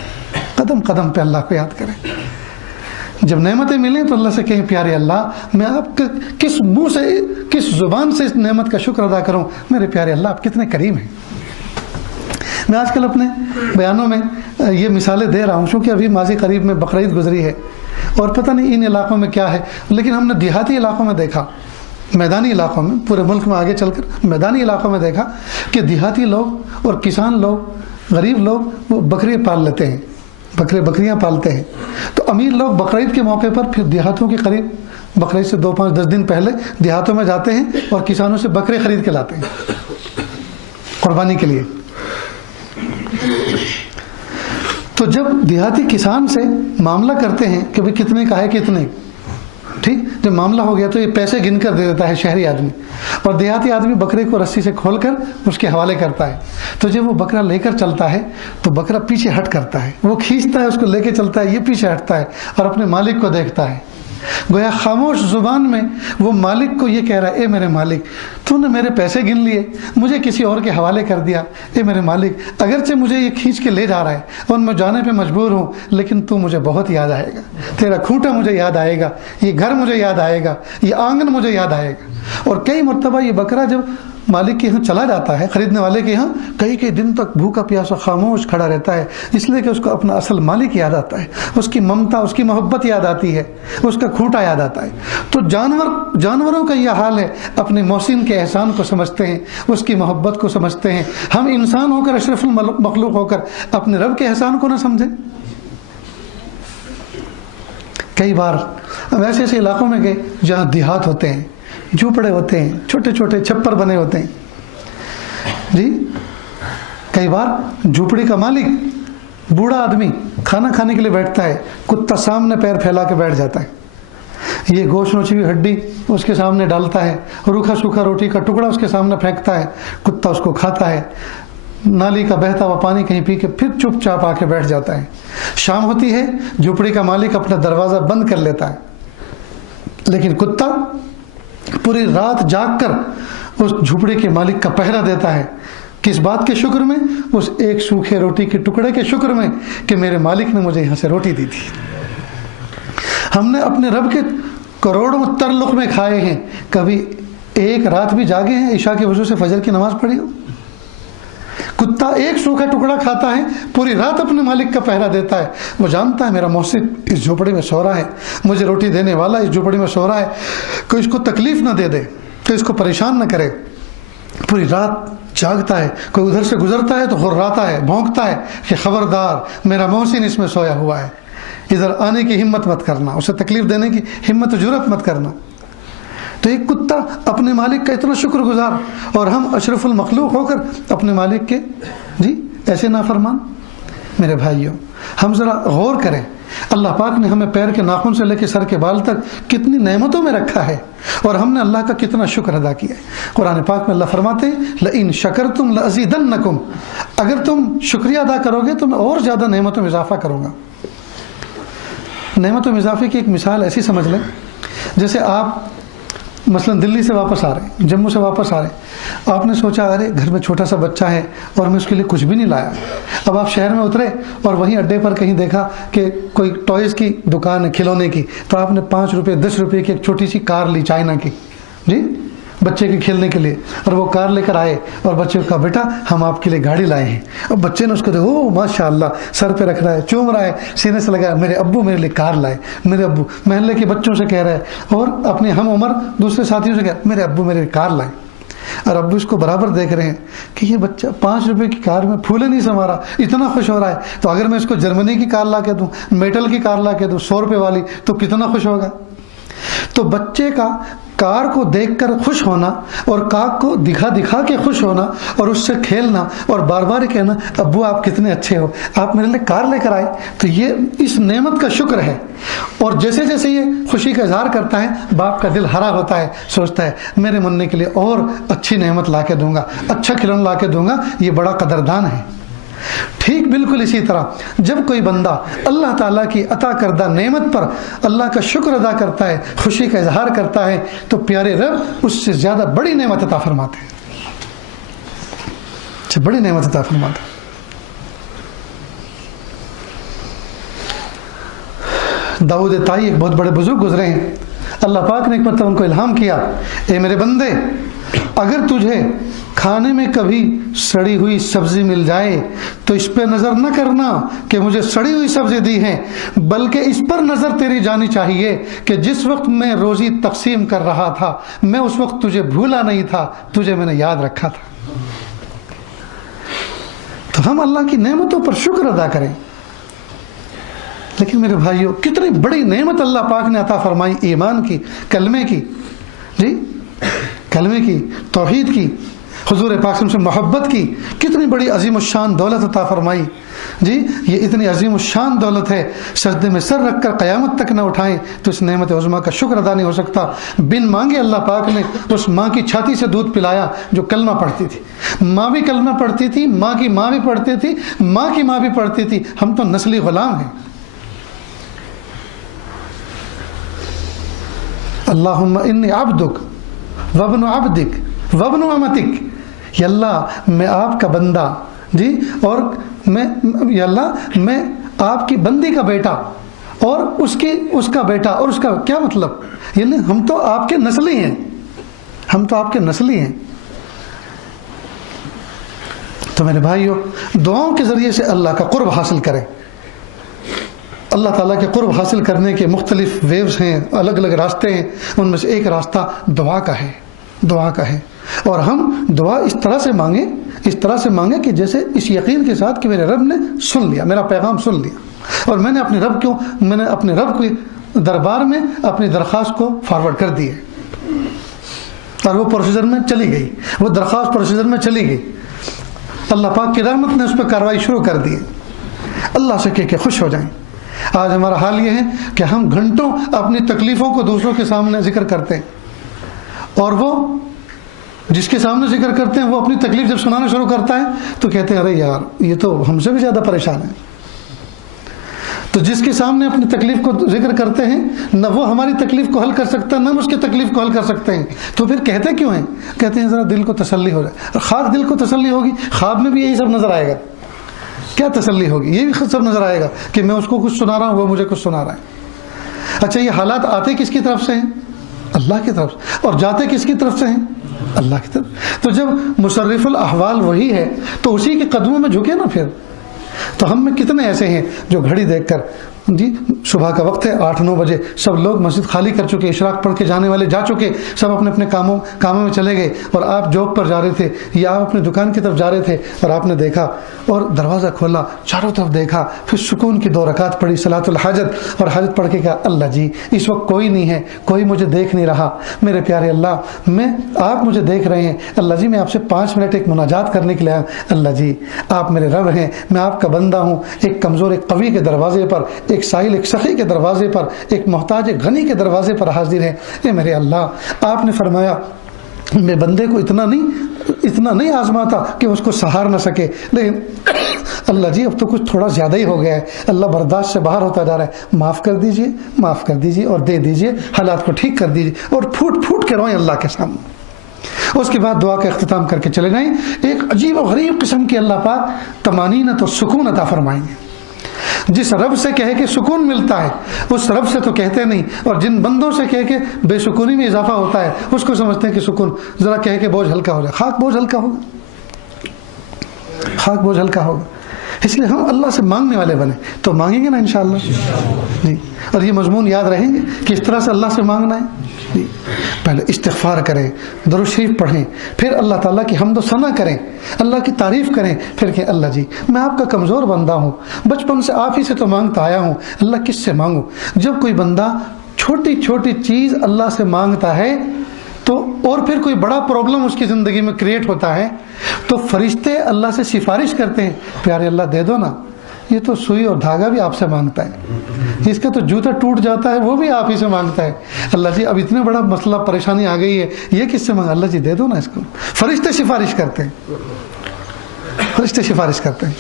قدم قدم پہ اللہ کو یاد کریں۔ جب نعمتیں ملیں تو اللہ سے کہیں پیارے اللہ میں آپ کا کس منہ سے کس زبان سے اس نعمت کا شکر ادا کروں، میرے پیارے اللہ آپ کتنے کریم ہیں۔ میں آج کل اپنے بیانوں میں یہ مثالیں دے رہا ہوں چونکہ ابھی ماضی قریب میں بقرعید گزری ہے، اور پتہ نہیں ان علاقوں میں کیا ہے، لیکن ہم نے دیہاتی علاقوں میں دیکھا، میدانی علاقوں میں، پورے ملک میں آگے چل کر میدانی علاقوں میں دیکھا کہ دیہاتی لوگ اور کسان لوگ، غریب لوگ وہ بکری پال لیتے ہیں، بکریاں پالتے ہیں۔ تو امیر لوگ بقرعید کے موقع پر پھر دیہاتوں کے قریب بقرعید سے 2 5 10 دن پہلے دیہاتوں میں جاتے ہیں اور کسانوں سے بکرے خرید کے لاتے ہیں قربانی کے لیے۔ تو جب دیہاتی کسان سے معاملہ کرتے ہیں کہ بھئی کتنے کا ہے، کتنے، ٹھیک، جب معاملہ ہو گیا تو یہ پیسے گن کر دے دیتا ہے شہری آدمی، اور دیہاتی آدمی بکرے کو رسی سے کھول کر اس کے حوالے کرتا ہے. تو جب وہ بکرا لے کر چلتا ہے تو بکرا پیچھے ہٹ کرتا ہے، وہ کھینچتا ہے اس کو لے کے چلتا ہے، یہ پیچھے ہٹتا ہے اور اپنے مالک کو دیکھتا ہے. گویا خاموش زبان میں وہ مالک کو یہ کہہ رہا ہے، اے میرے مالک، تو نے میرے پیسے گن لیے، مجھے کسی اور کے حوالے کر دیا. اے میرے مالک، اگرچہ مجھے یہ کھینچ کے لے جا رہا ہے اور میں جانے پہ مجبور ہوں، لیکن تو مجھے بہت یاد آئے گا، تیرا کھوٹا مجھے یاد آئے گا، یہ گھر مجھے یاد آئے گا، یہ آنگن مجھے یاد آئے گا. اور کئی مرتبہ یہ بکرا جب مالک کے یہاں چلا جاتا ہے، خریدنے والے کے یہاں، کئی دن تک بھوکا پیاسا خاموش کھڑا رہتا ہے، اس لیے کہ اس کو اپنا اصل مالک یاد آتا ہے، اس کی ممتا، اس کی محبت یاد آتی ہے، اس کا کھوٹا یاد آتا ہے. تو جانوروں کا یہ حال ہے، اپنے محسن کے احسان کو سمجھتے ہیں، اس کی محبت کو سمجھتے ہیں. ہم انسان ہو کر، اشرف المخلوق ہو کر اپنے رب کے احسان کو نہ سمجھیں. کئی بار ہم ایسے علاقوں میں گئے جہاں دیہات ہوتے ہیں، جھوپڑے ہوتے ہیں، چھوٹے چھوٹے چھپر بنے ہوتے ہیں. جی، کئی بار جھوپڑی کا مالک بوڑھا آدمی کھانا کھانے کے لیے بیٹھتا ہے، کتا سامنے پیر پھیلا کے بیٹھ جاتا ہے، یہ گوشت نوچی ہوئی ہڈی اس کے سامنے ڈالتا ہے، روکھا سوکھا روٹی کا ٹکڑا اس کے سامنے پھینکتا ہے، کتا اس کو کھاتا ہے، نالی کا بہتا ہوا پانی کہیں پی کے پھر چپ چاپ آ کے بیٹھ جاتا ہے. شام ہوتی ہے، جھوپڑی کا مالک اپنا دروازہ بند کر لیتا ہے، لیکن کتا پوری رات جاگ کر اس جھوپڑی کے مالک کا پہرا دیتا ہے. کس بات کے شکر میں؟ اس ایک سوکھے روٹی کے ٹکڑے کے شکر میں کہ میرے مالک نے مجھے یہاں سے روٹی دی تھی. ہم نے اپنے رب کے کروڑوں تر لقمے کھائے ہیں، کبھی ایک رات بھی جاگے ہیں عشاء کے وضو سے فجر کی نماز پڑھی ہو؟ کتا ایک سوکھا ٹکڑا کھاتا ہے، پوری رات اپنے مالک کا پہرا دیتا ہے. وہ جانتا ہے میرا محسن اس جھوپڑی میں سو رہا ہے، مجھے روٹی دینے والا اس جھوپڑی میں سو رہا ہے، کوئی اس کو تکلیف نہ دے دے، کوئی اس کو پریشان نہ کرے. پوری رات جاگتا ہے، کوئی ادھر سے گزرتا ہے تو غراتا ہے، بھونکتا ہے کہ خبردار میرا محسن اس میں سویا ہوا ہے، ادھر آنے کی ہمت مت کرنا، اسے تکلیف دینے کی ہمت و جرأت مت کرنا. تو ایک کتا اپنے مالک کا اتنا شکر گزار، اور ہم اشرف المخلوق ہو کر اپنے مالک کے ایسے نافرمان. میرے بھائیوں، ہم ذرا غور کریں، اللہ پاک نے ہمیں پیر کے ناخن سے لے کے سر کے بال تک کتنی نعمتوں میں رکھا ہے، اور ہم نے اللہ کا کتنا شکر ادا کیا ہے. قرآن پاک میں اللہ فرماتے ہیں لئن شکرتم لازیدنکم، اگر تم شکریہ ادا کرو گے تو میں اور زیادہ نعمتوں میں اضافہ کروں گا. نعمتوں میں اضافے کی ایک مثال ایسی سمجھ لیں، جیسے آپ مثلا دلی سے واپس آ رہے ہیں، جموں سے واپس آ رہے ہیں، آپ نے سوچا ارے گھر میں چھوٹا سا بچہ ہے اور میں اس کے لیے کچھ بھی نہیں لایا. اب آپ شہر میں اترے اور وہیں اڈے پر کہیں دیکھا کہ کوئی ٹوائز کی دکان ہے، کھلونے کی، تو آپ نے 5 روپے 10 روپے کی ایک چھوٹی سی کار لی چائنا کی، جی، بچے کے کھیلنے کے لیے. اور وہ کار لے کر آئے اور بچے کو کہا بیٹا ہم آپ کے لیے گاڑی لائے ہیں. اور بچے نے اس کو دیکھا، او ماشاء اللہ، سر پہ رکھ رہا ہے، چوم رہا ہے، سینے سے لگا، میرے ابو میرے لیے کار لائے، میرے ابو. محلے کے بچوں سے کہہ رہا ہے اور اپنے ہم عمر دوسرے ساتھیوں سے کہہ، میرے ابو میرے لیے کار لائے. اور ابو اس کو برابر دیکھ رہے ہیں کہ یہ بچہ 5 روپے کی کار میں پھولے نہیں سما رہا، اتنا خوش ہو رہا ہے، تو اگر میں اس کو جرمنی کی کار لا کے دوں، میٹل کی کار لا کے دوں 100 روپے والی، تو کتنا خوش ہوگا. تو بچے کا کار کو دیکھ کر خوش ہونا اور کار کو دکھا کے خوش ہونا اور اس سے کھیلنا اور بار بار کہنا ابو آپ کتنے اچھے ہو، آپ میرے لیے کار لے کر آئے، تو یہ اس نعمت کا شکر ہے. اور جیسے جیسے یہ خوشی کا اظہار کرتا ہے، باپ کا دل ہرا ہوتا ہے، سوچتا ہے میرے مننے کے لیے اور اچھی نعمت لا کے دوں گا، اچھا کھلونا لا کے دوں گا، یہ بڑا قدردان ہے. ٹھیک بالکل اسی طرح جب کوئی بندہ اللہ تعالیٰ کی عطا کردہ نعمت پر اللہ کا شکر ادا کرتا ہے، خوشی کا اظہار کرتا ہے، تو پیارے رب اس سے زیادہ بڑی نعمت عطا فرماتے ہیں، سے بڑی نعمت عطا فرماتے ہیں. داؤد طائی ایک بہت بڑے بزرگ گزرے ہیں، اللہ پاک نے ایک مرتبہ ان کو الہام کیا، اے میرے بندے، اگر تجھے کھانے میں کبھی سڑی ہوئی سبزی مل جائے تو اس پہ نظر نہ کرنا کہ مجھے سڑی ہوئی سبزی دی ہے، بلکہ اس پر نظر تیری جانی چاہیے کہ جس وقت میں روزی تقسیم کر رہا تھا میں اس وقت تجھے بھولا نہیں تھا، تجھے میں نے یاد رکھا تھا. تو ہم اللہ کی نعمتوں پر شکر ادا کریں. لیکن میرے بھائیوں، کتنی بڑی نعمت اللہ پاک نے عطا فرمائی، ایمان کی، کلمے کی، جی، کلمے کی، توحید کی، حضور پاک صلی اللہ علیہ وسلم سے محبت کی، کتنی بڑی عظیم الشان دولت عطا فرمائی جی، یہ اتنی عظیم الشان دولت ہے، سجدے میں سر رکھ کر قیامت تک نہ اٹھائیں تو اس نعمت عظمیٰ کا شکر ادا نہیں ہو سکتا۔ بن مانگے اللہ پاک نے اس ماں کی چھاتی سے دودھ پلایا جو کلمہ پڑھتی تھی، ماں بھی کلمہ پڑھتی تھی، ماں کی ماں بھی پڑھتی تھی، ماں کی ماں بھی پڑھتی تھی، ہم تو نسلی غلام ہیں۔ اللہم انی عبدک وابن عبدک وابن امتک، یا اللہ میں آپ کا بندہ جی، اور میں یا اللہ میں آپ کی بندی کا بیٹا اور اس کا بیٹا، اور اس کا کیا مطلب، یعنی ہم تو آپ کے نسلی ہیں، ہم تو آپ کے نسلی ہیں۔ تو میرے بھائیو، دعاؤں کے ذریعے سے اللہ کا قرب حاصل کریں۔ اللہ تعالیٰ کے قرب حاصل کرنے کے مختلف ویوز ہیں، الگ الگ راستے ہیں، ان میں سے ایک راستہ دعا کا ہے، دعا کا ہے۔ اور ہم دعا اس طرح سے مانگیں کہ جیسے اس یقین کے ساتھ کہ میرے رب نے سن لیا، میرا پیغام سن لیا، اور میں نے اپنے رب کے دربار میں اپنی درخواست کو فارورڈ کر دی ہے، اور وہ پروسیجر میں چلی گئی، وہ درخواست پروسیجر میں چلی گئی، اللہ پاک کی رحمت نے اس پہ کارروائی شروع کر دی ہے۔ اللہ سے کہہ کے خوش ہو جائیں۔ آج ہمارا حال یہ ہے کہ ہم گھنٹوں اپنی تکلیفوں کو دوسروں کے سامنے ذکر کرتے ہیں، اور وہ جس کے سامنے ذکر کرتے ہیں وہ اپنی تکلیف جب سنانا شروع کرتا ہے تو کہتے ہیں ارے یار یہ تو ہم سے بھی زیادہ پریشان ہے۔ تو جس کے سامنے اپنی تکلیف کو ذکر کرتے ہیں، نہ وہ ہماری تکلیف کو حل کر سکتا ہے، نہ ہم اس کی تکلیف کو حل کر سکتے ہیں، تو پھر کہتے کیوں ہیں؟ کہتے ہیں ذرا دل کو تسلی ہو جائے۔ اور خواب دل کو تسلی ہوگی، خواب میں بھی یہی سب نظر آئے گا، کیا تسلی ہوگی؟ یہ بھی سب نظر آئے گا کہ میں اس کو کچھ سنا رہا ہوں، وہ مجھے کچھ سنا رہا ہے۔ اچھا، یہ حالات آتے کس کی طرف سے ہیں؟ اللہ کی طرف سے، اور جاتے کس کی طرف سے ہیں؟ اللہ کی طرف۔ تو جب مصرف الاحوال وہی ہے تو اسی کے قدموں میں جھکے نا پھر۔ تو ہم میں کتنے ایسے ہیں جو گھڑی دیکھ کر جی صبح کا وقت ہے، 8-9 بجے سب لوگ مسجد خالی کر چکے، اشراق پڑھ کے جانے والے جا چکے، سب اپنے اپنے کاموں میں چلے گئے، اور آپ جاب پر جا رہے تھے یا آپ اپنے دکان کی طرف جا رہے تھے، اور آپ نے دیکھا اور دروازہ کھولا، چاروں طرف دیکھا، پھر سکون کی 2 رکعت پڑھی صلاۃ الحاجت، اور حاجت پڑھ کے کہا اللہ جی اس وقت کوئی نہیں ہے، کوئی مجھے دیکھ نہیں رہا، میرے پیارے اللہ آپ مجھے دیکھ رہے ہیں، اللہ جی میں آپ سے 5 منٹ ایک مناجات کرنے کے لیے آیا، اللہ جی آپ میرے رب ہیں، میں آپ کا بندہ ہوں، ایک کمزور ایک قوی کے دروازے پر، ایک سائل ایک سخی کے دروازے پر، ایک محتاج ایک غنی کے دروازے پر حاضر ہے۔ اے میرے اللہ، آپ نے فرمایا میں بندے کو اتنا نہیں آزماتا کہ اس کو سہار نہ سکے، لیکن اللہ جی اب تو کچھ تھوڑا زیادہ ہی ہو گیا ہے، اللہ برداشت سے باہر ہوتا جا رہا ہے، معاف کر دیجئے اور دے دیجئے، حالات کو ٹھیک کر دیجئے، اور پھوٹ پھوٹ کے روئیں اللہ کے سامنے۔ اس کے بعد دعا کا اختتام کر کے چلے جائیں۔ ایک عجیب و غریب قسم کی اللہ پاک طمانینت و سکون عطا فرمائیں گے۔ جس رب سے کہے کہ سکون ملتا ہے اس رب سے تو کہتے نہیں، اور جن بندوں سے کہے کہ بے سکونی میں اضافہ ہوتا ہے اس کو سمجھتے ہیں کہ سکون، ذرا کہے کہ بوجھ ہلکا ہو جائے، خاک بوجھ ہلکا ہوگا۔ اس لیے ہم اللہ سے مانگنے والے بنے تو مانگیں گے نا انشاءاللہ جی، اور یہ مضمون یاد رہیں گے کہ اس طرح سے اللہ سے مانگنا ہے جی۔ پہلے استغفار کریں، درود شریف پڑھیں، پھر اللہ تعالیٰ کی حمد و ثنا کریں، اللہ کی تعریف کریں، پھر کہ اللہ جی میں آپ کا کمزور بندہ ہوں، بچپن سے آپ ہی سے تو مانگتا آیا ہوں، اللہ کس سے مانگوں؟ جب کوئی بندہ چھوٹی چھوٹی چیز اللہ سے مانگتا ہے تو اور پھر کوئی بڑا پرابلم اس کی زندگی میں کریٹ ہوتا ہے تو فرشتے اللہ سے سفارش کرتے ہیں، پیارے اللہ دے دو نا، یہ تو سوئی اور دھاگا بھی آپ سے مانگتا ہے، اس کا تو جوتا ٹوٹ جاتا ہے وہ بھی آپ ہی سے مانگتا ہے، اللہ جی اب اتنا بڑا مسئلہ پریشانی آ گئی ہے، یہ کس سے مانگا؟ اللہ جی دے دو نا اس کو۔ فرشتے سفارش کرتے ہیں۔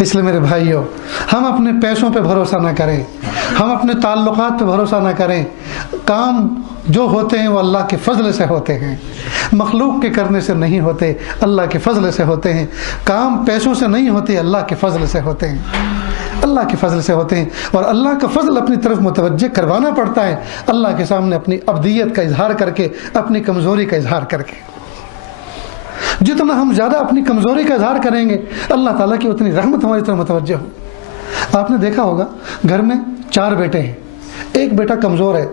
اس لیے میرے بھائیوں، ہم اپنے پیسوں پہ بھروسہ نہ کریں، ہم اپنے تعلقات پہ بھروسہ نہ کریں، کام جو ہوتے ہیں وہ اللہ کے فضل سے ہوتے ہیں، مخلوق کے کرنے سے نہیں ہوتے، اللہ کے فضل سے ہوتے ہیں، کام پیسوں سے نہیں ہوتے، اللہ کے فضل سے ہوتے ہیں، اللہ کے فضل سے ہوتے ہیں، اور اللہ کا فضل اپنی طرف متوجہ کروانا پڑتا ہے اللہ کے سامنے اپنی عبدیت کا اظہار کر کے، اپنی کمزوری کا اظہار کر کے۔ جتنا ہم زیادہ اپنی کمزوری کا اظہار کریں گے اللہ تعالیٰ کی اتنی رحمت ہماری طرف متوجہ ہو۔ آپ نے دیکھا ہوگا گھر میں 4 بیٹے ہیں، ایک بیٹا کمزور ہے،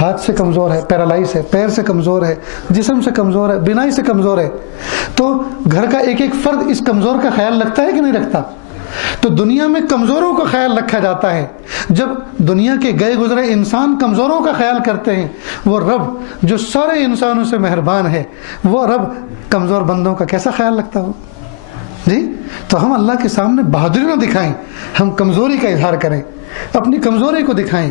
ہاتھ سے کمزور ہے، پیرالائز ہے، پیر سے کمزور ہے، جسم سے کمزور ہے، بینائی سے کمزور ہے، تو گھر کا ایک ایک فرد اس کمزور کا خیال رکھتا ہے کہ نہیں رکھتا؟ تو دنیا میں کمزوروں کا خیال رکھا جاتا ہے۔ جب دنیا کے گئے گزرے انسان کمزوروں کا خیال کرتے ہیں، وہ رب جو سارے انسانوں سے مہربان ہے، وہ رب کمزور بندوں کا کیسا خیال رکھتا ہو جی. تو ہم اللہ کے سامنے بہادری نہ دکھائیں, ہم کمزوری کا اظہار کریں, اپنی کمزوری کو دکھائیں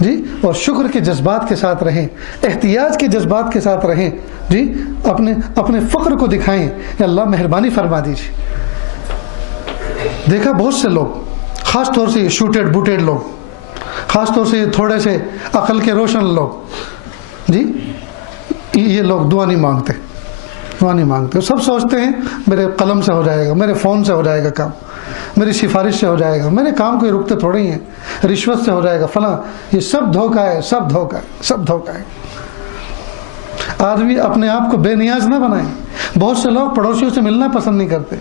جی, اور شکر کے جذبات کے ساتھ رہیں, احتیاج کے جذبات کے ساتھ رہیں جی, اپنے فقر کو دکھائیں کہ اللہ مہربانی فرما دیجیے. دیکھا بہت سے لوگ, خاص طور سے شوٹیڈ بوٹیڈ لوگ, خاص طور سے تھوڑے سے عقل کے روشن لوگ جی, یہ لوگ دعا نہیں مانگتے, دعا نہیں مانگتے. سب سوچتے ہیں میرے قلم سے ہو جائے گا, میرے فون سے ہو جائے گا کام, میری سفارش سے ہو جائے گا, میرے کام کوئی رکتے تھوڑے ہی ہیں, رشوت سے ہو جائے گا فلاں. یہ سب دھوکہ ہے, سب دھوکہ ہے, سب دھوکہ ہے. آدمی اپنے آپ کو بے نیاز نہ بنائیں. بہت سے لوگ پڑوسیوں سے ملنا پسند نہیں کرتے,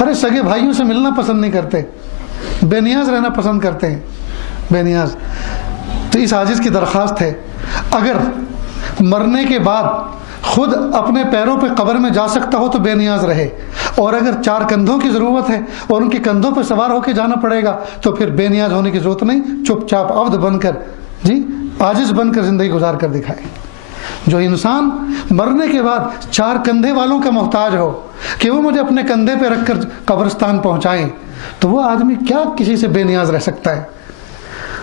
ارے سگے بھائیوں سے ملنا پسند نہیں کرتے, بے نیاز رہنا پسند کرتے ہیں, بے نیاز. تو اس عاجز کی درخواست ہے, اگر مرنے کے بعد خود اپنے پیروں پہ قبر میں جا سکتا ہو تو بے نیاز رہے, اور اگر 4 کندھوں کی ضرورت ہے اور ان کے کندھوں پہ سوار ہو کے جانا پڑے گا تو پھر بے نیاز ہونے کی ضرورت نہیں, چپ چاپ عبد بن کر جی, عاجز بن کر زندگی گزار کر دکھائے. جو انسان مرنے کے بعد 4 کندھے والوں کا محتاج ہو کہ وہ مجھے اپنے کندھے پہ رکھ کر قبرستان پہنچائیں, تو وہ آدمی کیا کسی سے بے نیاز رہ سکتا ہے.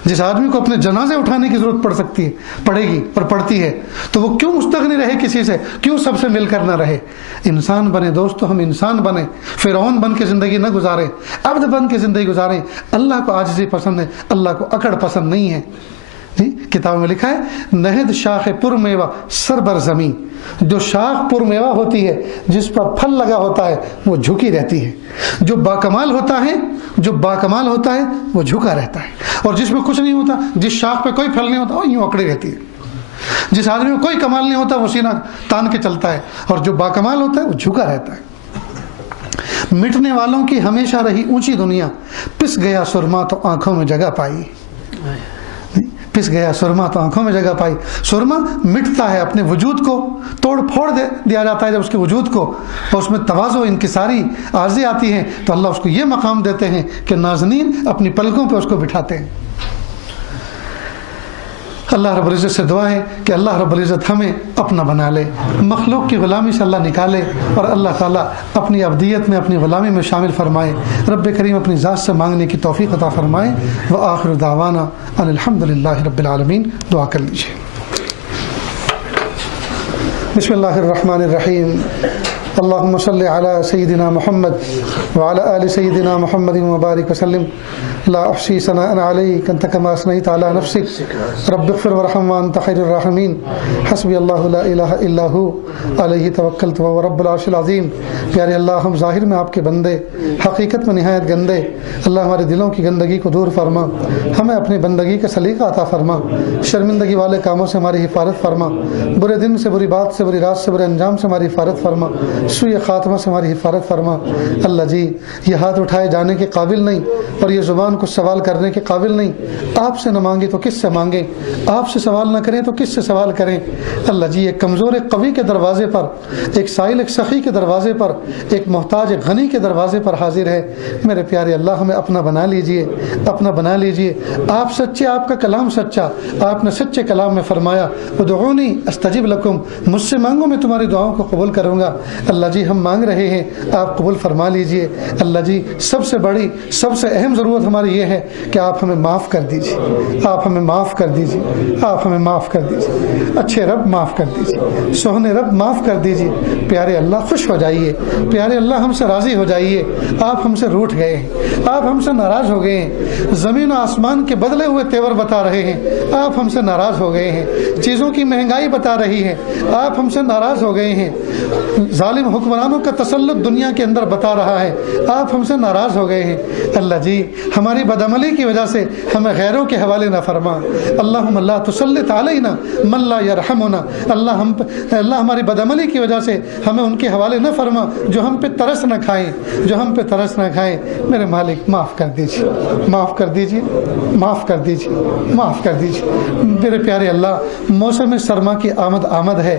جس آدمی کو اپنے جنازے اٹھانے کی ضرورت پڑے گی اور پڑتی ہے, تو وہ کیوں مستغنی رہے کسی سے, کیوں سب سے مل کر نہ رہے. انسان بنے دوستو, ہم انسان بنے, فرعون بن کے زندگی نہ گزاریں, عبد بن کے زندگی گزاریں. اللہ کو عاجزی پسند ہے, اللہ کو اکڑ پسند نہیں ہے جی. کتاب میں لکھا ہے نہد شاخ پر میوہ سر بر زمین, جو شاخ پر میوہ ہوتی ہے, جس پر پھل لگا ہوتا ہے, وہ جھکی رہتی ہے. جو باکمال ہوتا ہے, جو باکمال ہوتا ہے وہ جھکا رہتا ہے, اور جس میں کچھ نہیں ہوتا, جس شاخ پہ کوئی پھل نہیں ہوتا, وہ یوں اکڑی رہتی ہے. جس آدمی میں کوئی کمال نہیں ہوتا وہ سینہ تان کے چلتا ہے, اور جو باکمال ہوتا ہے وہ جھکا رہتا ہے. مٹنے والوں کی ہمیشہ رہی اونچی دنیا, پس گیا سرما تو آنکھوں میں جگہ پائی. پس گیا سرما تو آنکھوں میں جگہ پائی. سرما مٹتا ہے, اپنے وجود کو توڑ پھوڑ دیا جاتا ہے جب اس کے وجود کو, اور اس میں تواضع انکساری عارضی آتی ہے, تو اللہ اس کو یہ مقام دیتے ہیں کہ نازنین اپنی پلکوں پہ اس کو بٹھاتے ہیں. اللہ رب العزت سے دعا ہے کہ اللہ رب العزت ہمیں اپنا بنا لے, مخلوق کی غلامی سے اللہ نکالے, اور اللہ تعالیٰ اپنی ابدیت میں, اپنی غلامی میں شامل فرمائے. رب کریم اپنی ذات سے مانگنے کی توفیق عطا فرمائے. وآخر دعوانا ان الحمد للہ رب العالمین. دعا کر لیجیے. بسم اللہ الرحمن الرحیم. اللهم صل على سيدنا محمد وعلى آل سيدنا محمد وبارك وسلم. لا أحصي ثناء عليك أنت كما أثنيت على نفسك رب اغفر وارحم وأنت خير الراحمين. حسبي الله لا إله إلا هو عليه توكلت وهو رب العرش العظيم. پیارے اللہ, ہم ظاہر میں آپ کے بندے, حقیقت میں نہایت گندے. اللہ ہمارے دلوں کی گندگی کو دور فرما, ہمیں اپنی بندگی کا سلیقہ عطا فرما, شرمندگی والے کاموں سے ہماری حفاظت فرما, برے دن سے, بری بات سے, بری رات سے, برے انجام سے ہماری حفاظت فرما, سوء خاتمہ سے ہماری حفاظت فرما. اللہ جی, یہ ہاتھ اٹھائے جانے کے قابل نہیں, اور یہ زبان کو سوال کرنے کے قابل نہیں. آپ سے نہ مانگے تو کس سے مانگیں, آپ سے سوال نہ کریں تو کس سے سوال کریں. اللہ جی, ایک کمزور ایک قوی کے دروازے پر, ایک سائل ایک سخی کے دروازے پر, ایک محتاج ایک غنی کے دروازے پر حاضر ہے. میرے پیارے اللہ, ہمیں اپنا بنا لیجئے, اپنا بنا لیجئے. آپ سچے, آپ کا کلام سچا, آپ نے سچے کلام میں فرمایا ادعونی استجب لکم, مجھ سے مانگو میں تمہاری دعاؤں کو قبول کروں گا. اللہ جی, ہم مانگ رہے ہیں, آپ قبول فرما لیجئے. اللہ جی, سب سے بڑی, سب سے اہم ضرورت ہماری یہ ہے کہ آپ ہمیں معاف کر دیجئے, آپ ہمیں معاف کر دیجئے, آپ ہمیں معاف کر دیجئے. اچھے رب معاف کر دیجئے, سوہنے رب معاف کر دیجئے. پیارے اللہ خوش ہو جائیے, پیارے اللہ ہم سے راضی ہو جائیے. آپ ہم سے روٹھ گئے ہیں, آپ ہم سے ناراض ہو گئے ہیں, زمین و آسمان کے بدلے ہوئے تیور بتا رہے ہیں, آپ ہم سے ناراض ہو گئے ہیں. چیزوں کی مہنگائی بتا رہی ہے, آپ ہم سے ناراض ہو گئے ہیں. ظالم حکمرانوں کا تسلط دنیا کے اندر بتا رہا ہے, آپ ہم سے ناراض ہو گئے ہیں. اللہ جی, ہماری بدعملی کی وجہ سے ہمیں غیروں کے حوالے نہ فرما. اللہم لا تسلط علینا من لا یرحمنا. اللہ ہماری بدعملی کی وجہ سے ہمیں ان کے حوالے نہ فرما جو ہم پہ ترس نہ کھائیں, جو ہم پہ ترس نہ کھائیں. میرے مالک معاف کر دیجیے, معاف کر دیجیے, معاف کر دیجیے, معاف کر دیجیے. میرے پیارے اللہ, موسم سرما کی آمد ہے,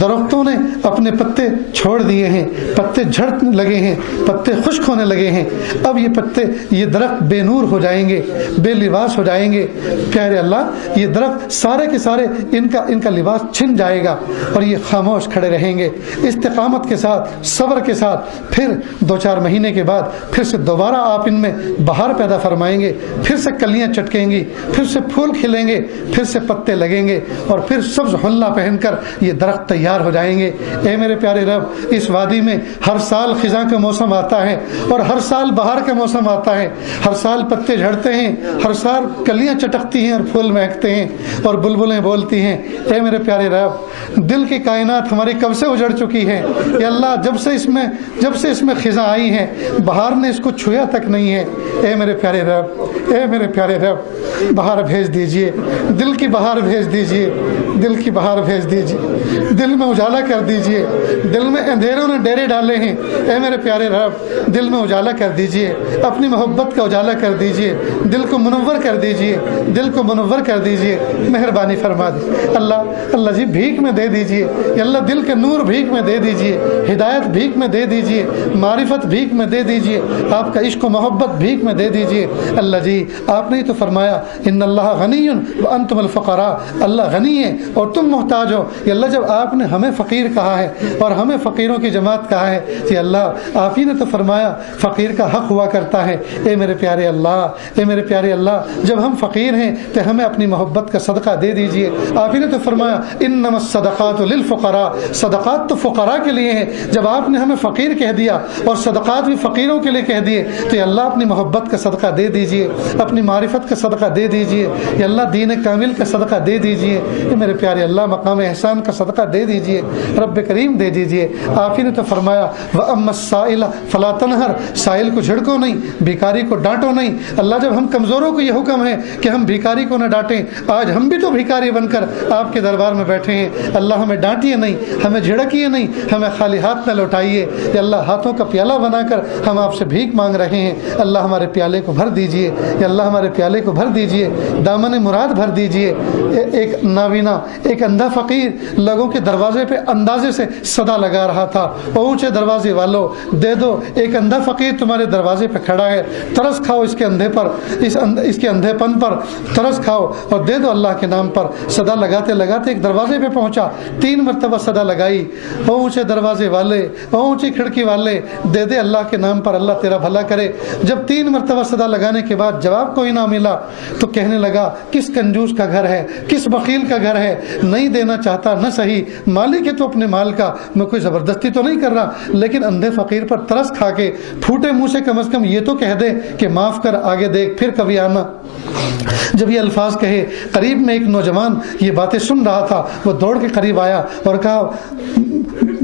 درختوں نے اپنے پتے چھوڑ توڑ دیے ہیں، پتے جھڑنے لگے ہیں، پتے خشک ہونے لگے ہیں، اب یہ پتے، یہ درخت بے نور ہو جائیں گے، بے لباس ہو جائیں گے۔ پیارے اللہ، یہ درخت سارے کے سارے ان کا لباس چھن جائے گا اور یہ خاموش کھڑے رہیں گے استقامت کے ساتھ، صبر کے ساتھ۔ پھر 2-4 مہینے کے بعد پھر سے دوبارہ آپ ان میں بہار پیدا فرمائیں گے، پھر سے کلیاں چٹکیں گی، پھر سے پھول کھلیں گے، پھر سے پتے لگیں گے اور پھر سبز حلہ پہن کر یہ درخت تیار ہو جائیں گے۔ اے میرے پیارے رب، اس وادی میں ہر سال خزاں کا موسم آتا ہے اور ہر سال بہار کا موسم آتا ہے، ہر سال پتے جھڑتے ہیں، ہر سال کلیاں چٹکتی ہیں اور پھول مہکتے ہیں اور بلبلیں بولتی ہیں۔ اے میرے پیارے رب، دل کی کائنات ہماری کب سے اجڑ چکی ہے یا اللہ، جب سے اس میں خزاں آئی ہیں، بہار نے اس کو چھویا تک نہیں ہے۔ اے میرے پیارے رب، اے میرے پیارے رب، بہار بھیج دیجئے، دل کی بہار بھیج دیجئے، دل کی بہار بھیج دیجئے، دل میں اجالا کر دیجئے۔ دل میں اندھیروں نے ڈیرے ڈالے ہیں، اے میرے پیارے رب، دل میں اجالا کر دیجئے، اپنی محبت کا اجالا کر دیجئے، دل کو منور کر دیجئے، دل کو منور کر دیجئے، مہربانی فرما دی۔ اللہ جی بھیک میں دے دیجئے یا اللہ، دل کے نور بھیک میں دے دیجئے، ہدایت بھیک میں دے دیجئے، معرفت بھیک میں دے دیجئے، آپ کا عشق و محبت بھیک میں دے دیجئے۔ اللہ جی، آپ نے ہی تو فرمایا ان اللہ غنی وانتم الفقراء، اللہ غنی ہے اور تم محتاج ہو۔ یا اللہ، جب آپ نے ہمیں فقیر کہا ہے اور ہمیں فقیروں کی جماعت کہا ہے، کہ اللہ آپ ہی نے تو فرمایا فقیر کا حق ہوا کرتا ہے۔ اے میرے پیارے اللہ، اے میرے پیارے اللہ، جب ہم فقیر ہیں تو ہمیں اپنی محبت کا صدقہ دے دیجئے۔ آپ ہی نے تو فرمایا انما الصدقات للفقراء، صدقات تو فقراء کے لیے ہیں۔ جب آپ نے ہمیں فقیر کہہ دیا اور صدقات بھی فقیروں کے لیے کہہ دیے، تو یا اللہ اپنی محبت کا صدقہ دے دیجئے، اپنی معرفت کا صدقہ دے دیجئے، یا اللہ دین کامل کا صدقہ دے دیجئے۔ اے میرے پیارے اللہ، مقام احسان کا صدقہ دے دیجئے، رب کریم دے دیجئے۔ آپ ہی نے تو فرمایا وَأَمَّا السَّائِلَ فَلَا تَنْهَرْ، سائل کو جھڑکو نہیں، بھیکاری کو ڈانٹو نہیں۔ اللہ، جب ہم کمزوروں کو یہ حکم ہے کہ ہم بھیکاری کو نہ ڈانٹیں، آج ہم بھی تو بھیکاری بن کر آپ کے دربار میں بیٹھے ہیں۔ اللہ ہمیں ڈانٹیے نہیں، ہمیں جھڑکیے نہیں، ہمیں خالی ہاتھ نہ لوٹائیے۔ یا اللہ، ہاتھوں کا پیالہ بنا کر ہم آپ سے بھیک مانگ رہے ہیں۔ اللہ ہمارے پیالے کو بھر دیجئے، یا اللہ ہمارے پیالے کو بھر دیجئے، دامن مراد بھر دیجئے۔ ایک نابینا، ایک اندھا فقیر لوگوں کے دروازے پہ اندازے سے صدا لگا رہا تھا، اونچے دروازے والوں دے دو، ایک اندھا فقیر تمہارے دروازے پہ کھڑا ہے، ترس کھاؤ اس کے اندھے پر، اس کے اندھے پن پر ترس کھاؤ اور دے دو اللہ کے نام پر۔ صدا لگاتے لگاتے ایک دروازے پہ پہنچا، 3 مرتبہ صدا لگائی، اونچے دروازے والے، اونچی کھڑکی والے، دے دے اللہ کے نام پر، اللہ تیرا بھلا کرے۔ جب 3 مرتبہ صدا لگانے کے بعد جواب کوئی نہ ملا تو کہنے لگا کس کنجوس کا گھر ہے، کس بخیل کا گھر ہے، نہیں دینا چاہتا نہ صحیح، مالک ہے تو اپنے مال کا، میں کوئی زبردستی تو نہیں کر رہا، لیکن اندھے فقیر پر ترس کھا کے پھوٹے منہ سے کم از کم یہ تو کہہ دے کہ معاف کر، آگے دیکھ، پھر کبھی آنا۔ جب یہ الفاظ کہے، قریب میں ایک نوجوان یہ باتیں سن رہا تھا، وہ دوڑ کے قریب آیا اور کہا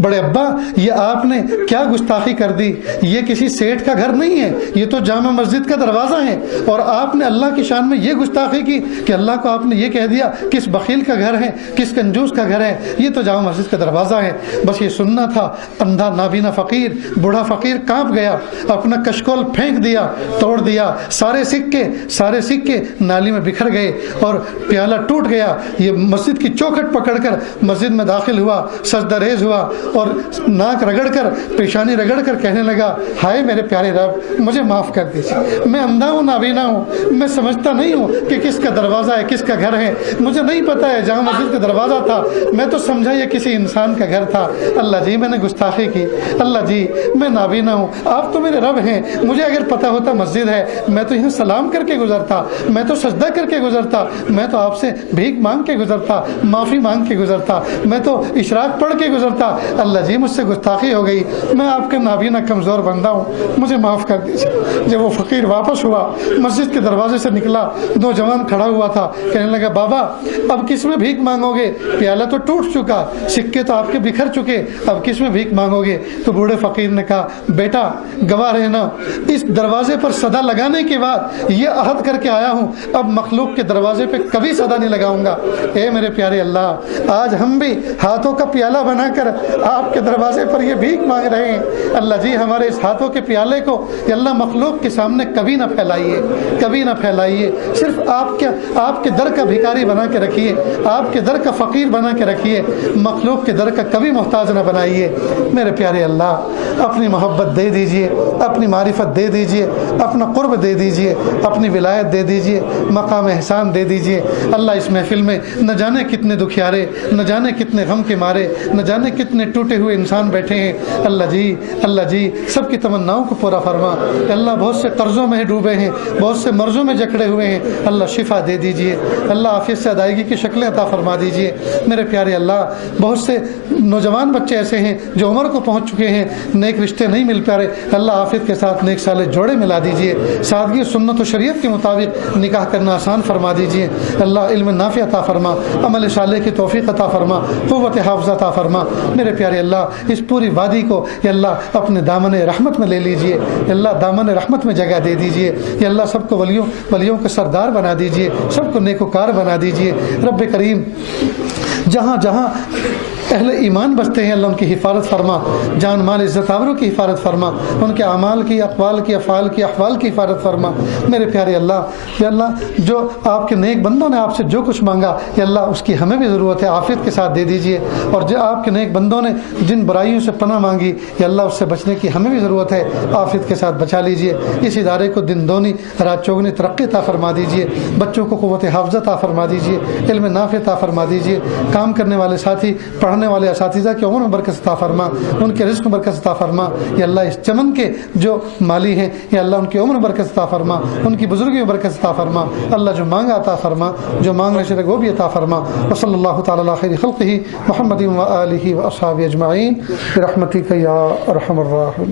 بڑے ابا، یہ آپ نے کیا گستاخی کر دی، یہ کسی سیٹھ کا گھر نہیں ہے، یہ تو جامع مسجد کا دروازہ ہے، اور آپ نے اللہ کی شان میں یہ گستاخی کی کہ اللہ کو آپ نے یہ کہہ دیا کس بخیل کا گھر ہے، کس کنجوس کا گھر ہے، یہ تو جامع مسجد کا دروازہ ہے۔ بس یہ سننا تھا۔ اندھا نابینا فقیر، بوڑھا فقیر کانپ گیا، اپنا کشکول پھینک دیا، توڑ دیا، سارے سکے نالی میں بکھر گئے اور پیالہ ٹوٹ گیا۔ یہ مسجد کی چوکھٹ پکڑ کر مسجد میں داخل ہوا، سجدہ ریز ہوا اور ناک رگڑ کر، پیشانی رگڑ کر کہنے لگا ہائے میرے پیارے رب، مجھے معاف کر دیجیے، میں اندھا ہوں، نابینا ہوں، میں سمجھتا نہیں ہوں کہ کس کا دروازہ ہے، کس کا گھر ہے، مجھے نہیں پتا ہے جہاں مسجد کا دروازہ تھا میں تو سمجھا یہ کسی انسان کا گھر تھا۔ اللہ جی میں نے گستاخی کی، اللہ جی میں نابینا ہوں، آپ تو میرے رب ہیں، مجھے اگر پتا ہوتا مسجد ہے میں تو یہاں سلام کر کے گزرتا، میں تو سجدہ کر کے گزرتا، میں تو آپ سے بھیک مانگ کے گزرتا، معافی مانگ کے گزرتا، میں تو اشراق پڑھ کے گزرتا۔ اللہ جی مجھ سے گستاخی ہو گئی، میں آپ کے نابینا کمزور بندہ ہوں، مجھے معاف کر دیجیے۔ جب وہ فقیر واپس ہوا، مسجد کے دروازے سے نکلا، نوجوان کھڑا ہوا تھا، کہنے لگا بابا اب کس میں بھیک مانگو گے، پیالہ تو ٹوٹ چکا، سکے تو آپ کے بکھر چکے، اب کس میں بھیک مانگو گے؟ تو بوڑھے فقیر نے کہا بیٹا گواہ رہنا، اس دروازے پر صدا لگانے کے بعد یہ عہد کر کے آیا ہوں اب مخلوق کے دروازے پہ کبھی صدا نہیں لگاؤں گا۔ اے میرے پیارے اللہ، آج ہم بھی ہاتھوں کا پیالہ بنا کر آپ کے دروازے پر یہ بھیک مانگ رہے ہیں۔ اللہ جی ہمارے اس ہاتھوں کے پیالے کو یا اللہ مخلوق کے سامنے کبھی نہ پھیلائیے، کبھی نہ پھیلائیے، صرف آپ کے در کا بھکاری بنا کے رکھیے، آپ کے در کا فقیر بنا کے رکھیے، مخلوق کے در کا کبھی محتاج نہ بنائیے۔ میرے پیارے اللہ اپنی محبت دے دیجئے، اپنی معرفت دے دیجئے، اپنا قرب دے دیجئے، اپنی ولایت دے دیجئے، مقام احسان دے دیجئے۔ اللہ اس محفل میں نہ جانے کتنے دکھیارے، نہ جانے کتنے غم کے مارے، نہ جانے کتنے ٹوٹے ہوئے انسان بیٹھے ہیں۔ اللہ جی سب کی تمناؤں کو پورا فرما۔ اللہ بہت سے قرضوں میں ڈوبے ہیں، بہت سے مرضوں میں جکڑے ہوئے ہیں، اللہ شفا دے دیجئے، اللہ عافیت سے ادائیگی کی شکلیں عطا فرما دیجئے۔ میرے پیارے اللہ بہت سے نوجوان بچے ایسے ہیں جو عمر کو پہنچ چکے ہیں، نیک رشتے نہیں مل پا رہے، اللہ عافیت کے ساتھ نیک صالح جوڑے ملا دیجئے، سادگی سنت و شریعت کے مطابق نکاح کرنا آسان فرما دیجئے۔ اللہ علم نافع عطا فرما، عمل صالح کی توفیق عطا فرما، قوت حافظہ عطا فرما۔ میرے پیارے اللہ اس پوری وادی کو یا اللہ اپنے دامن رحمت میں لے لیجئے، یا اللہ دامن رحمت میں جگہ دے دیجئے، یا اللہ سب کو ولیوں کے سردار بنا دیجئے، سب کو نیکوکار بنا دیجئے۔ رب کریم جہاں جہاں اہل ایمان بستے ہیں اللہ ان کی حفاظت فرما، جان مال عزت آبرو کی حفاظت فرما، ان کے اعمال کی، اقوال کی، افعال کی، احوال کی حفاظت فرما۔ میرے پیارے اللہ یا اللہ جو آپ کے نیک بندوں نے آپ سے جو کچھ مانگا یا اللہ اس کی ہمیں بھی ضرورت ہے، عافیت کے ساتھ دے دیجئے، اور جو آپ کے نیک بندوں نے جن برائیوں سے پناہ مانگی یا اللہ اس سے بچنے کی ہمیں بھی ضرورت ہے، عافیت کے ساتھ بچا لیجئے۔ اس ادارے کو دن دونی رات چوگنی ترقی عطا فرما دیجئے، بچوں کو قوت حافظہ عطا فرما دیجئے، علم نافع عطا فرما دیجئے، کام کرنے والے ساتھی، پڑھنے والے اساتذہ کی عمر میں برکت عطا فرما، ان کے رزق میں برکت عطا فرما یا اللہ اس چمن کے جو مالی ہیں یا اللہ ان کی عمر میں برکت عطا فرما، ان کی بزرگی میں برکت عطا فرما۔ اللہ جو مانگا عطا فرما، جو مانگنے سے وہ بھی عطا فرما۔ وصلی اللہ تعالی علی خیر خلقہ محمد و آلہ و اصحابہ اجمعین برحمتک یا ارحم الراحمین۔